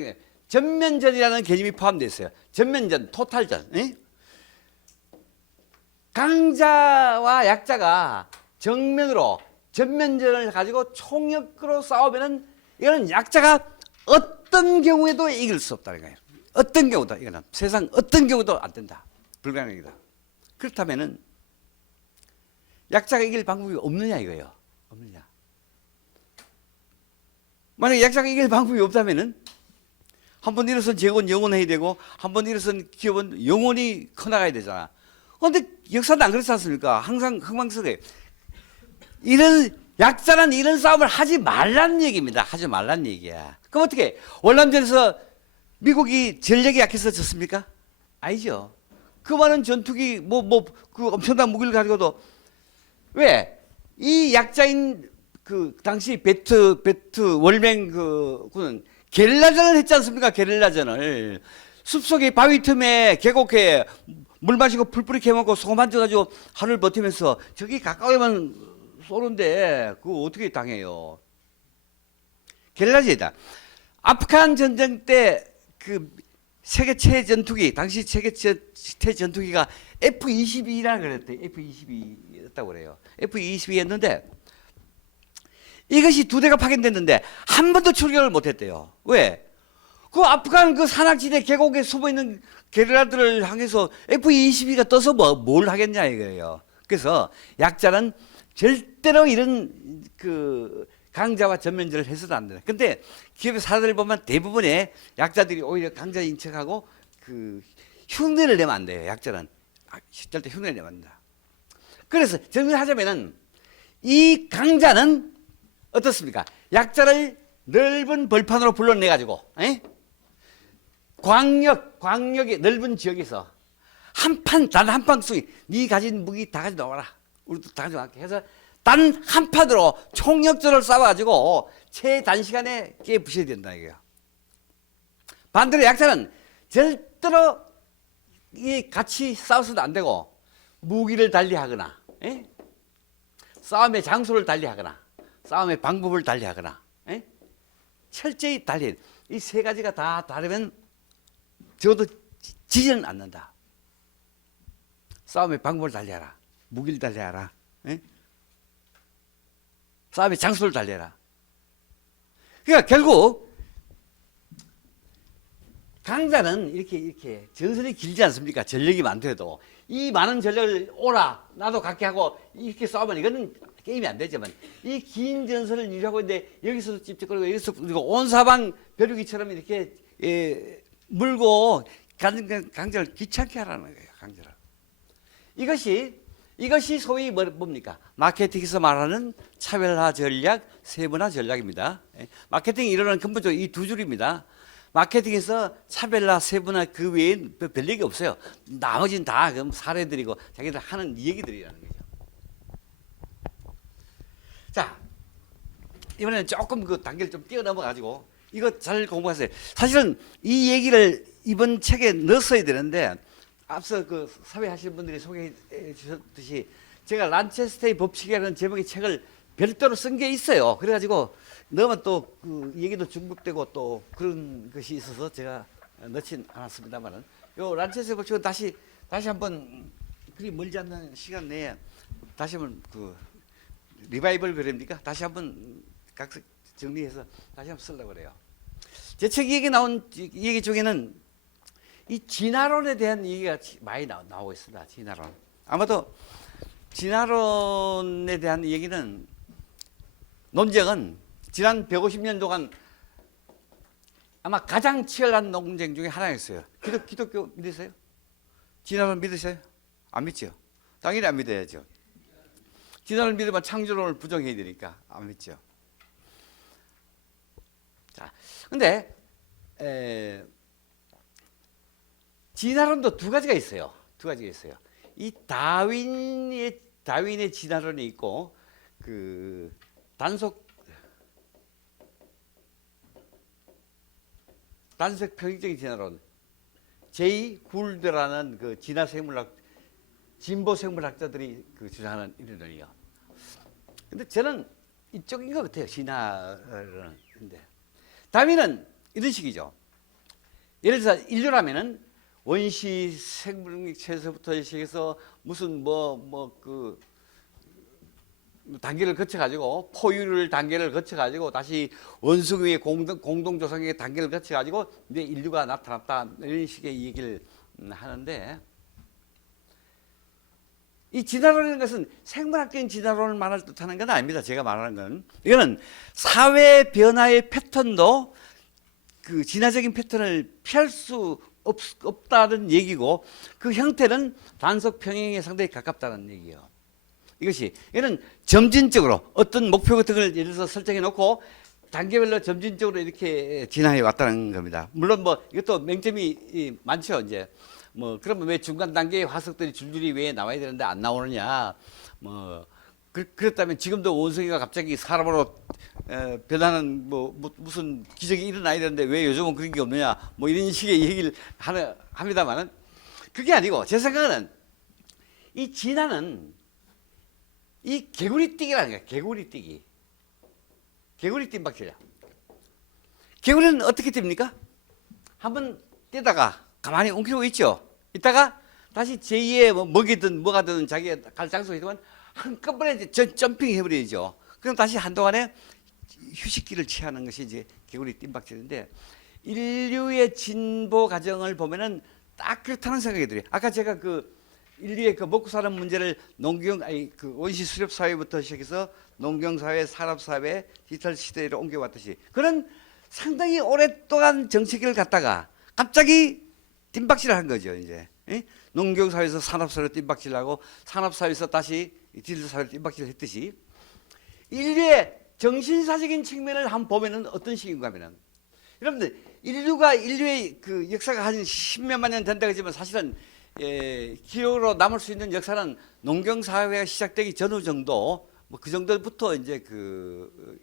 게 전면전이라는 개념이 포함되어 있어요. 전면전, 토탈전. 강자와 약자가 전면전을 가지고 총력으로 싸우면은 이거는 약자가 어떤 경우에도 이길 수 없다는 거예요. 어떤 경우도 이거는 세상 어떤 경우도 안 된다. 불가능이다. 그렇다면은 약자가 이길 방법이 없느냐 이거예요. 없느냐. 만약에 약자가 이길 방법이 없다면은 한 번 일어선 재건 영원해야 되고 한 번 일어선 기업은 영원히 커나가야 되잖아. 그런데 역사는 안 그렇지 않습니까? 항상 흥망성쇠. 이런 약자는 이런 싸움을 하지 말라는 얘기입니다. 하지 말라는 얘기야. 그럼 어떻게? 월남전에서 미국이 전력이 약해서 졌습니까? 아니죠. 그 많은 전투기 그 엄청난 무기를 가지고도 왜? 이 약자인 그 당시 베트 월맹 그는 게릴라전을 했지 않습니까? 게릴라전을 숲속에 바위 틈에 계곡에 물 마시고 풀뿌리 캐먹고 소금 앉아가지고 하루를 버티면서 저기 가까이만 쏘는데 그거 어떻게 당해요? 게릴라전이다. 아프간 전쟁 때 그 세계 최전투기 당시 세계 최전투기가 F-22라 그랬대. F-22였다고 그래요. F-22였는데 이것이 두 대가 파견됐는데 한 번도 출격을 못했대요. 왜? 그 아프간 그 산악지대 계곡에 숨어 있는 게릴라들을 향해서 F-22가 떠서 뭘 하겠냐 이거예요. 그래서 약자는 절대로 이런 그 강자와 전면전을 해서도 안 된다. 근데 기업의 사례를 보면 대부분의 약자들이 오히려 강자인 척하고 그 흉내를 내면 안 돼요. 약자는 절대 흉내를 내면 안 된다. 그래서 정리하자면은 이 강자는 어떻습니까? 약자를 넓은 벌판으로 불러내 가지고 광역의 넓은 지역에서 단 한 방 쏘기 네 가진 무기 다 가지고 나와라. 우리도 다 가지고 갈게 해서 단 한 판으로 총력전을 싸워가지고 최단시간에 깨부셔야 된다 이거야. 반대로 약자는 절대로 같이 싸워서도 안 되고 무기를 달리하거나 싸움의 장소를 달리하거나 싸움의 방법을 달리하거나 철저히 달리 이 세 가지가 다 다르면 적어도 지지는 않는다. 싸움의 방법을 달리하라. 무기를 달리하라. 싸움의 장소를 달리하라. 그러니까 결국 강자는 이렇게 전선이 길지 않습니까? 전력이 많더라도 이 많은 전력을 오라 나도 갖게 하고 이렇게 싸우면 이거는 게임이 안 되지만 이 긴 전선을 유지하고 있는데 여기서도 찝찝거리고 여기서 그리고 온 사방 벼르기처럼 이렇게 물고 강자를 귀찮게 하라는 거예요. 강자를. 이것이 소위 뭡니까? 마케팅에서 말하는 차별화 전략, 세분화 전략입니다. 마케팅이 이루는 근본적으로 이 두 줄입니다. 마케팅에서 차별화, 세분화 그 외엔 별 얘기 없어요. 나머지는 다 그럼 사례들이고 자기들 하는 얘기들이라는 거죠. 자, 이번에는 조금 그 단계를 좀 뛰어넘어가지고 이거 잘 공부하세요. 사실은 이 얘기를 이번 책에 넣었어야 되는데 앞서 그 사회하시는 분들이 소개해 주셨듯이 제가 란체스터의 법칙이라는 제목의 책을 별도로 쓴 게 있어요. 그래가지고 넣으면 또 그 얘기도 중복되고 또 그런 것이 있어서 제가 넣진 않았습니다만은 요 란체스터 법칙은 다시 한번 그리 멀지 않는 시간 내에 다시 한번 그 리바이벌 그럽니까? 다시 한번 각색 정리해서 다시 한번 쓰려고 그래요. 제 책 얘기 나온 얘기 중에는 이 진화론에 대한 얘기가 많이 나오고 있습니다. 진화론. 아마도 진화론에 대한 얘기는 논쟁은 지난 150년 동안 아마 가장 치열한 논쟁 중에 하나였어요. 기독교 믿으세요? 진화론 믿으세요? 안 믿죠? 당연히 안 믿어야죠. 진화론 믿으면 창조론을 부정해야 되니까 안 믿죠. 자, 근데 진화론도 두 가지가 있어요. 이 다윈의 진화론이 있고 그 단속 평행적인 진화론, 제이 굴드라는 그 진보 생물학자들이 그 주장하는 이론이요. 근데 저는 이쪽인 것 같아요. 진화론은. 근데 다윈은 이런 식이죠. 예를 들어서 인류라면은 원시 생물체에서부터 시작해서 무슨 그 단계를 거쳐가지고 포유류 단계를 거쳐가지고 다시 원숭이의 공동조성의 단계를 거쳐가지고 이제 인류가 나타났다 이런 식의 얘기를 하는데 이 진화론이라는 것은 생물학적인 진화론을 말할 듯하는 건 아닙니다. 제가 말하는 건 이거는 사회 변화의 패턴도 그 진화적인 패턴을 피할 수 없다는 얘기고 그 형태는 단속 평행에 상당히 가깝다는 얘기예요. 이거는 점진적으로 어떤 목표 같은 걸 예를 들어서 설정해 놓고 단계별로 점진적으로 이렇게 진화해 왔다는 겁니다. 물론 뭐 이것도 맹점이 많죠. 이제 뭐 그러면 왜 중간 단계의 화석들이 줄줄이 왜 나와야 되는데 안 나오느냐. 뭐 그렇다면 지금도 원숭이가 갑자기 사람으로 변하는 뭐 무슨 기적이 일어나야 되는데 왜 요즘은 그런 게 없느냐. 뭐 이런 식의 얘기를 합니다만은 그게 아니고 제 생각은 이 진화는 이 개구리뛰기라는 거야. 개구리뛰기. 개구리 뜀박질이야. 개구리는 어떻게 뜁니까? 한번 뛰다가 가만히 웅크리고 있죠. 이따가 다시 제2의 뭐 먹이든 뭐가 든 자기가 갈 장소에 있으면 한꺼번에 점핑 해버리죠. 그럼 다시 한동안에 휴식기를 취하는 것이 이제 개구리 뜀박질인데 인류의 진보 과정을 보면은 딱 그렇다는 생각이 들어요. 아까 제가 그 인류의 그 먹고 사는 문제를 그 원시 수렵 사회부터 시작해서 농경 사회, 산업 사회, 디지털 시대로 옮겨왔듯이 그런 상당히 오랫동안 정치기를 갖다가 갑자기 뜀박질을 한 거죠. 이제 농경 사회에서 산업 사회로 뜀박질하고 산업 사회에서 다시 디지털 사회로 뜀박질을 했듯이 인류의 정신사적인 측면을 한번 보면은 어떤 식인가 하면은 여러분들 인류의 그 역사가 한 10몇만 년 된다고 하지만 사실은 기록으로 남을 수 있는 역사는 농경 사회가 시작되기 전후 정도 뭐 그 정도부터 이제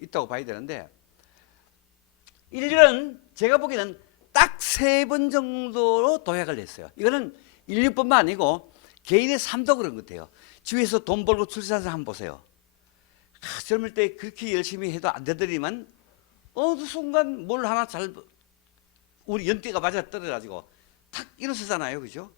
있다고 봐야 되는데 인류는 제가 보기에는 딱 3번 정도로 도약을 했어요. 이거는 인류뿐만 아니고 개인의 삶도 그런 것 같아요. 주위에서 돈 벌고 출산해서 한번 보세요. 젊을 때 그렇게 열심히 해도 안 되더니만 어느 순간 뭘 하나 우리 연대가 맞아 떨어져가지고 탁 일어서잖아요. 그죠?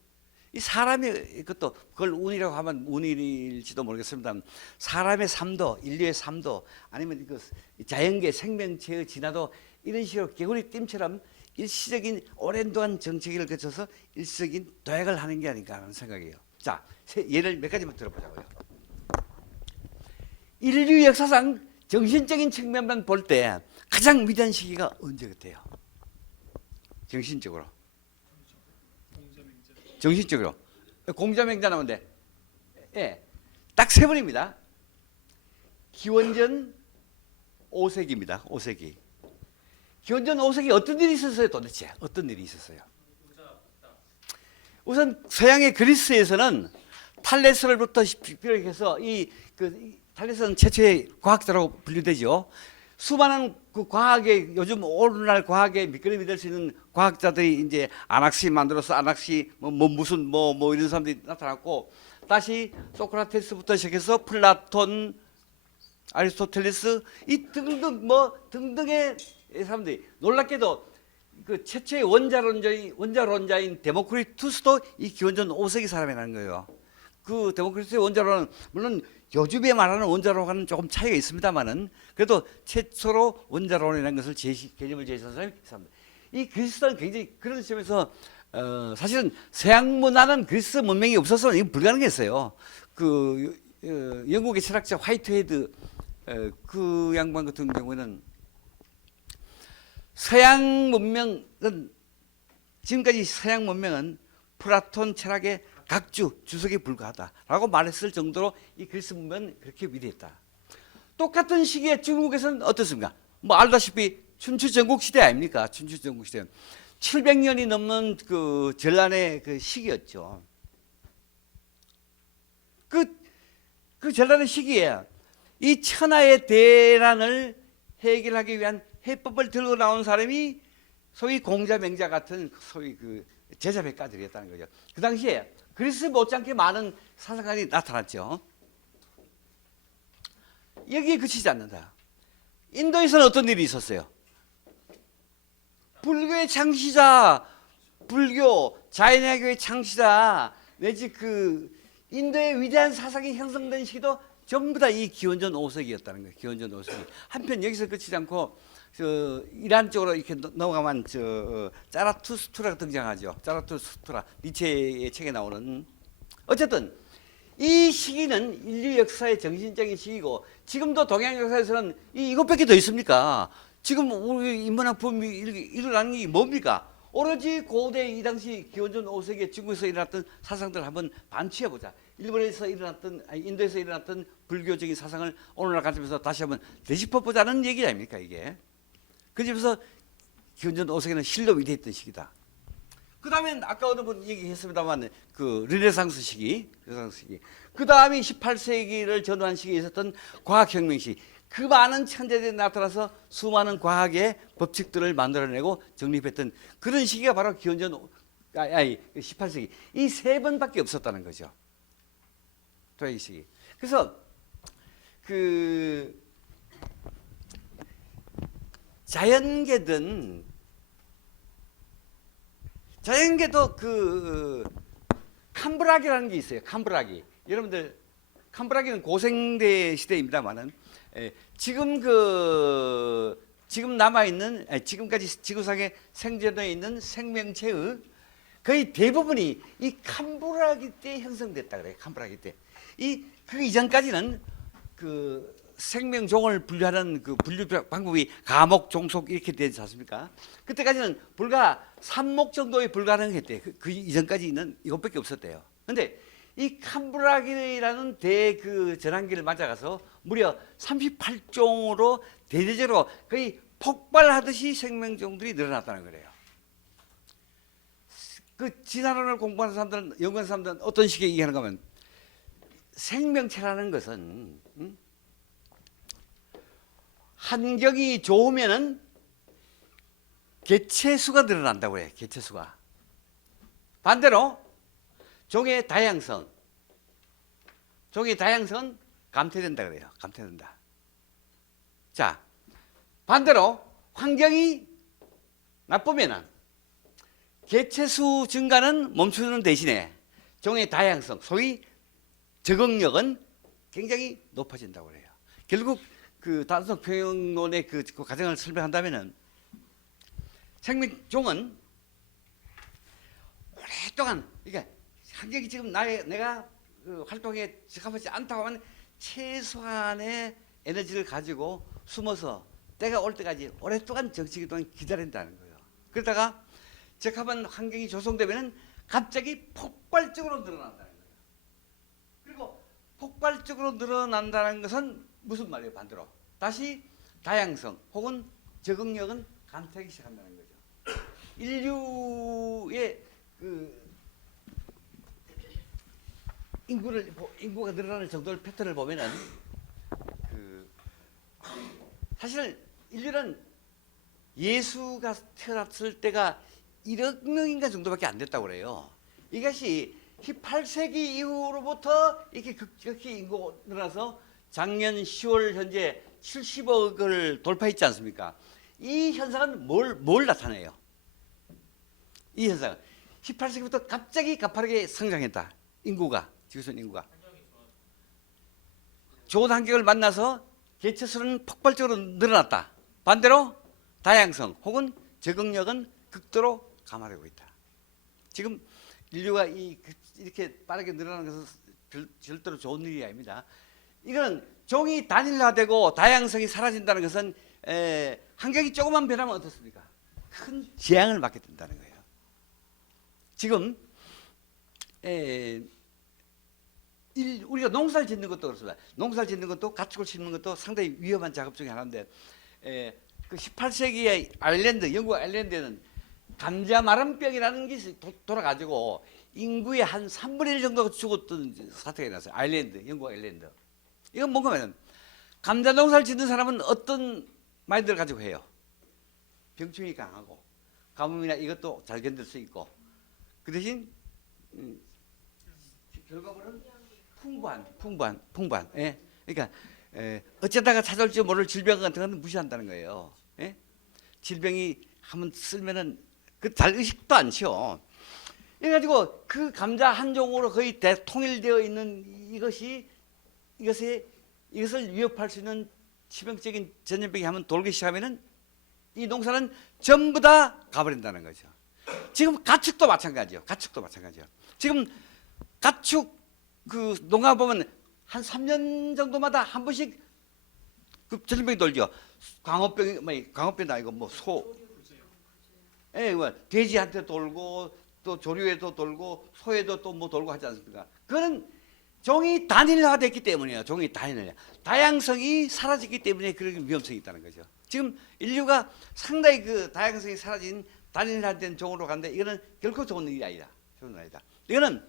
이 사람의 그것도 그걸 운이라고 하면 운일지도 모르겠습니다. 사람의 삶도 인류의 삶도 아니면 그 자연계 생명체의 진화도 이런 식으로 개구리 띠처럼 일시적인 오랜 동안 정치기를 거쳐서 일시적인 도약을 하는 게 아닌가 하는 생각이에요. 자, 예를 몇 가지만 들어보자고요. 인류 역사상 정신적인 측면만 볼 때 가장 위대한 시기가 언제 같아요? 정신적으로. 정신적으로. 공자맹자 나오는데, 예, 딱 3번입니다. 기원전 5세기입니다. 5세기. 기원전 5세기 어떤 일이 있었어요? 도대체 어떤 일이 있었어요? 우선 서양의 그리스에서는 탈레스로부터 비롯해서 탈레스는 최초의 과학자라고 분류되죠. 수많은 그 과학의 요즘 오늘날 과학의 밑거름이 될 수 있는 과학자들이 이제 아낙시 만들어서 아낙시 뭐 이런 사람들이 나타났고 다시 소크라테스부터 시작해서 플라톤, 아리스토텔레스 이 등등의 사람들이 놀랍게도 그 최초의 원자론자인 데모크리투스도 이 기원전 5세기 사람이라는 거예요. 그 데모크리투스의 원자론은 물론 요즘에 말하는 원자론과는 조금 차이가 있습니다만은 그래도 최초로 원자론이라는 것을 개념을 제시한 사람이 이 사람들. 이 그리스도는 굉장히 그런 점에서 사실은 서양 문화는 그리스 문명이 없어서는 이건 불가능했어요. 영국의 철학자 화이트헤드 그 양반 같은 경우에는 지금까지 서양 문명은 플라톤 철학의 주석에 불과하다라고 말했을 정도로 이 그리스 문명은 그렇게 위대했다. 똑같은 시기에 중국에서는 어떻습니까? 뭐 알다시피 춘추 전국 시대 아닙니까? 춘추 전국 시대 700년이 넘는 그 전란의 그 시기였죠. 그 전란의 시기에 이 천하의 대란을 해결하기 위한 해법을 들고 나온 사람이 소위 공자맹자 같은 소위 그 제자백가들이었다는 거죠. 그 당시에 그리스 못지않게 많은 사상가들이 나타났죠. 여기에 그치지 않는다. 인도에서는 어떤 일이 있었어요? 불교의 창시자, 불교, 자연학교의 창시자, 내지 인도의 위대한 사상이 형성된 시기도 전부 다 이 기원전 5세기였다는 거예요. 기원전 5세기. 한편 여기서 그치지 않고 이란 쪽으로 이렇게 넘어가면 짜라투스트라가 등장하죠. 짜라투스트라 니체의 책에 나오는. 어쨌든 이 시기는 인류 역사의 정신적인 시기고 지금도 동양 역사에서는 이것밖에 더 있습니까? 지금 우리 인문학품이 일어나는 게 뭡니까? 오로지 고대 이 당시 기원전 5세기에 중국에서 일어났던 사상들을 한번 반추해보자. 일본에서 일어났던 인도에서 일어났던 불교적인 사상을 오늘날 관점에서 다시 한번 되짚어보자는 얘기 아닙니까 이게. 그 집에서 기원전 5세기는 실로 위대했던 시기다. 그 다음에 아까 어느 분 얘기했습니다만 그 르네상스 시기, 그 다음에 18세기를 전후한 시기에 있었던 과학혁명 시기. 그 많은 천재들이 나타나서 수많은 과학의 법칙들을 만들어내고 정립했던 그런 시기가 바로 기원전 18세기. 이 세 번밖에 없었다는 거죠. 도약의 시기. 그래서 그 자연계도 그 캄브라기라는 게 있어요. 캄브라기. 여러분들 캄브라기는 고생대 시대입니다만은 지금 남아 있는 지금까지 지구상에 생존해 있는 생명체의 거의 대부분이 이 캄브라기 때 형성됐다 그래요. 캄브라기 때. 그 이전까지는 그 생명종을 분류하는 그 분류 방법이 가목, 종속 이렇게 되지 않습니까? 그때까지는 불과 3목 정도에 불가능했대. 그 이전까지는 이것밖에 없었대요. 근데 이 캄브라기라는 그 전환기를 맞아가서 무려 38종으로 대대적으로 거의 폭발하듯이 생명종들이 늘어났다는 거래요. 그 진화론을 공부하는 사람들은, 연구하는 사람들은 어떤 식의 얘기하는가 하면 생명체라는 것은 환경이 좋으면은 개체수가 늘어난다고 해요. 개체수가. 반대로 종의 다양성은 감퇴된다 그래요. 감퇴된다. 자, 반대로 환경이 나쁘면은 개체수 증가는 멈추는 대신에 종의 다양성, 소위 적응력은 굉장히 높아진다고 해요. 결국 그 단순 평형론의 그 과정을 설명한다면은 생명종은 오랫동안 그러니까 환경이 지금 내가 그 활동에 적합하지 않다고 하면 최소한의 에너지를 가지고 숨어서 때가 올 때까지 오랫동안 정치기 동안 기다린다는 거예요. 그러다가 적합한 환경이 조성되면은 갑자기 폭발적으로 늘어난다는 거예요. 그리고 폭발적으로 늘어난다는 것은 무슨 말이에요? 반대로 다시 다양성 혹은 적응력은 감퇴하기 시작한다는 거죠. 인류의 그 인구가 늘어나는 정도의 패턴을 보면은 사실 인류는 예수가 태어났을 때가 1억 명인가 정도밖에 안 됐다고 그래요. 이것이 18세기 이후로부터 이렇게 급격히 인구가 늘어나서 작년 10월 현재 70억을 돌파했지 않습니까? 이 현상은 뭘 나타내요? 이 현상은 18세기부터 갑자기 가파르게 성장했다. 지구촌 인구가. 좋은 환경을 만나서 개체수는 폭발적으로 늘어났다. 반대로 다양성 혹은 적응력은 극도로 감화되고 있다. 지금 인류가 이렇게 빠르게 늘어나는 것은 절대로 좋은 일이 아닙니다. 이거는 종이 단일화되고 다양성이 사라진다는 것은 환경이 조금만 변하면 어떻습니까? 큰 재앙을 맞게 된다는 거예요. 지금 우리가 농사를 짓는 것도 그렇습니다. 농사를 짓는 것도 가축을 심는 것도 상당히 위험한 작업 중에 하나인데 그 18세기의 영국 아일랜드에는 감자마름병이라는 것이 돌아가지고 인구의 한 3분의 1 정도가 죽었던 사태가 일어났어요. 영국 아일랜드. 이건 뭔가 하면 감자 농사를 짓는 사람은 어떤 마인드를 가지고 해요? 병충이 강하고 가뭄이나 이것도 잘 견딜 수 있고 그 대신 결과물은 풍부한. 예? 그러니까 어쩌다가 찾아올지 모를 질병 같은 건 무시한다는 거예요. 예? 질병이 한번 쓸면은 그 잘 의식도 않죠. 이래가지고 그 감자 한 종으로 거의 대통일되어 있는 이것을 위협할 수 있는 치명적인 전염병이 한번 돌기 시작하면은 이 농사는 전부 다 가버린다는 거죠. 지금 가축도 마찬가지요. 가축도 마찬가지요. 지금 가축 그 농가 보면 한 3년 정도마다 한 번씩 그 전염병이 돌죠. 광우병도 아니고 뭐 돼지한테 돌고 또 조류에도 돌고 소에도 또 뭐 돌고 하지 않습니까? 그거는 종이 단일화됐기 때문이에요. 종이 단일화. 다양성이 사라졌기 때문에 그런 위험성이 있다는 거죠. 지금 인류가 상당히 그 다양성이 사라진 단일화된 종으로 가는데 이거는 결코 좋은 일이 아니다. 좋은 일 아니다. 이거는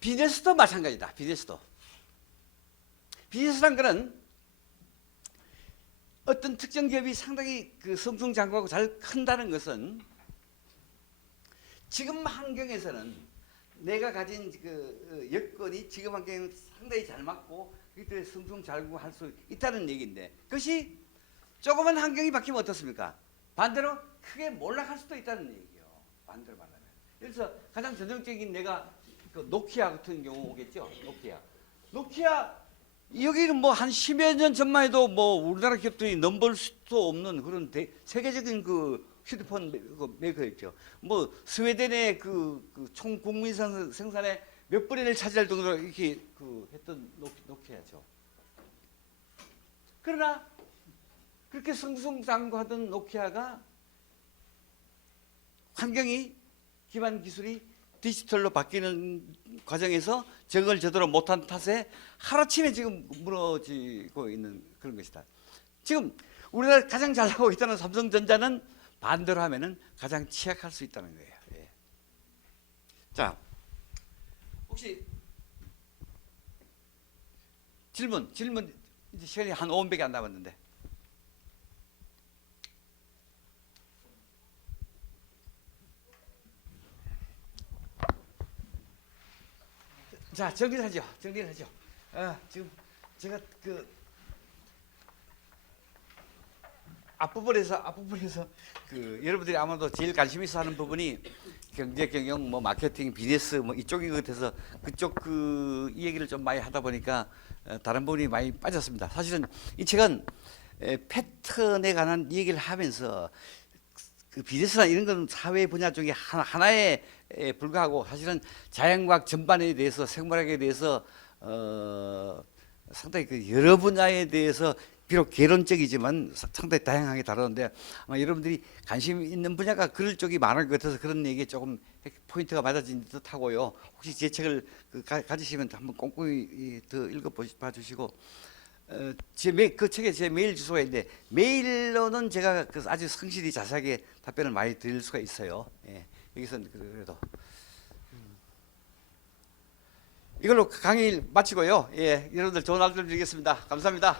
비즈니스도 마찬가지다. 비즈니스란 거는 어떤 특정 기업이 상당히 그 승승장구하고 잘 큰다는 것은 지금 환경에서는 내가 가진 그 여건이 지금 환경에는 상당히 잘 맞고 그때 승승장구할 수 있다는 얘기인데 그것이 조그만 환경이 바뀌면 어떻습니까? 반대로 크게 몰락할 수도 있다는 얘기예요. 반대로 말하면. 그래서 가장 전형적인 내가 그 노키아 같은 경우겠죠. 노키아 여기는 뭐 한 10여 년 전만 해도 뭐 우리나라 기업들이 넘볼 수도 없는 그런 세계적인 그 휴대폰 메이커였죠. 뭐 스웨덴의 총 국민 생산의 몇 분의 1을 차지할 정도로 이렇게 했던 노키아죠. 그러나 그렇게 승승장구하던 노키아가 환경이 기반 기술이 디지털로 바뀌는 과정에서 적응을 제대로 못한 탓에 하루아침에 지금 무너지고 있는 그런 것이다. 지금 우리나라 가장 잘 나가고 있다는 삼성전자는 반대로 하면은 가장 취약할 수 있다는 거예요. 예. 자, 혹시 질문 이제 시간이 한 5분밖에 안 남았는데. 자, 정리를 하죠. 지금 제가 그 앞부분에서 그 여러분들이 아마도 제일 관심 있어 하는 부분이 경제 경영 뭐 마케팅 비즈니스 뭐 이쪽인 것 같아서 그쪽 이 얘기를 좀 많이 하다 보니까 다른 부분이 많이 빠졌습니다. 사실은 이 책은 패턴에 관한 얘기를 하면서 그 비즈니스나 이런 건 사회 분야 중에 하나에 불과하고 사실은 자연과학 전반에 대해서 생물학에 대해서 상당히 그 여러 분야에 대해서 비록 개론적이지만 상당히 다양하게 다루는데 아마 여러분들이 관심 있는 분야가 그럴 쪽이 많을 것 같아서 그런 얘기에 조금 포인트가 맞아진 듯하고요. 혹시 제 책을 가지시면 한번 꼼꼼히 더 읽어봐 주시고 그 책에 제 메일 주소가 있는데 메일로는 제가 아주 성실히 자세하게 답변을 많이 드릴 수가 있어요. 예, 여기서는 그래도 이걸로 강의 마치고요. 예, 여러분들 좋은 하루 되겠습니다. 감사합니다.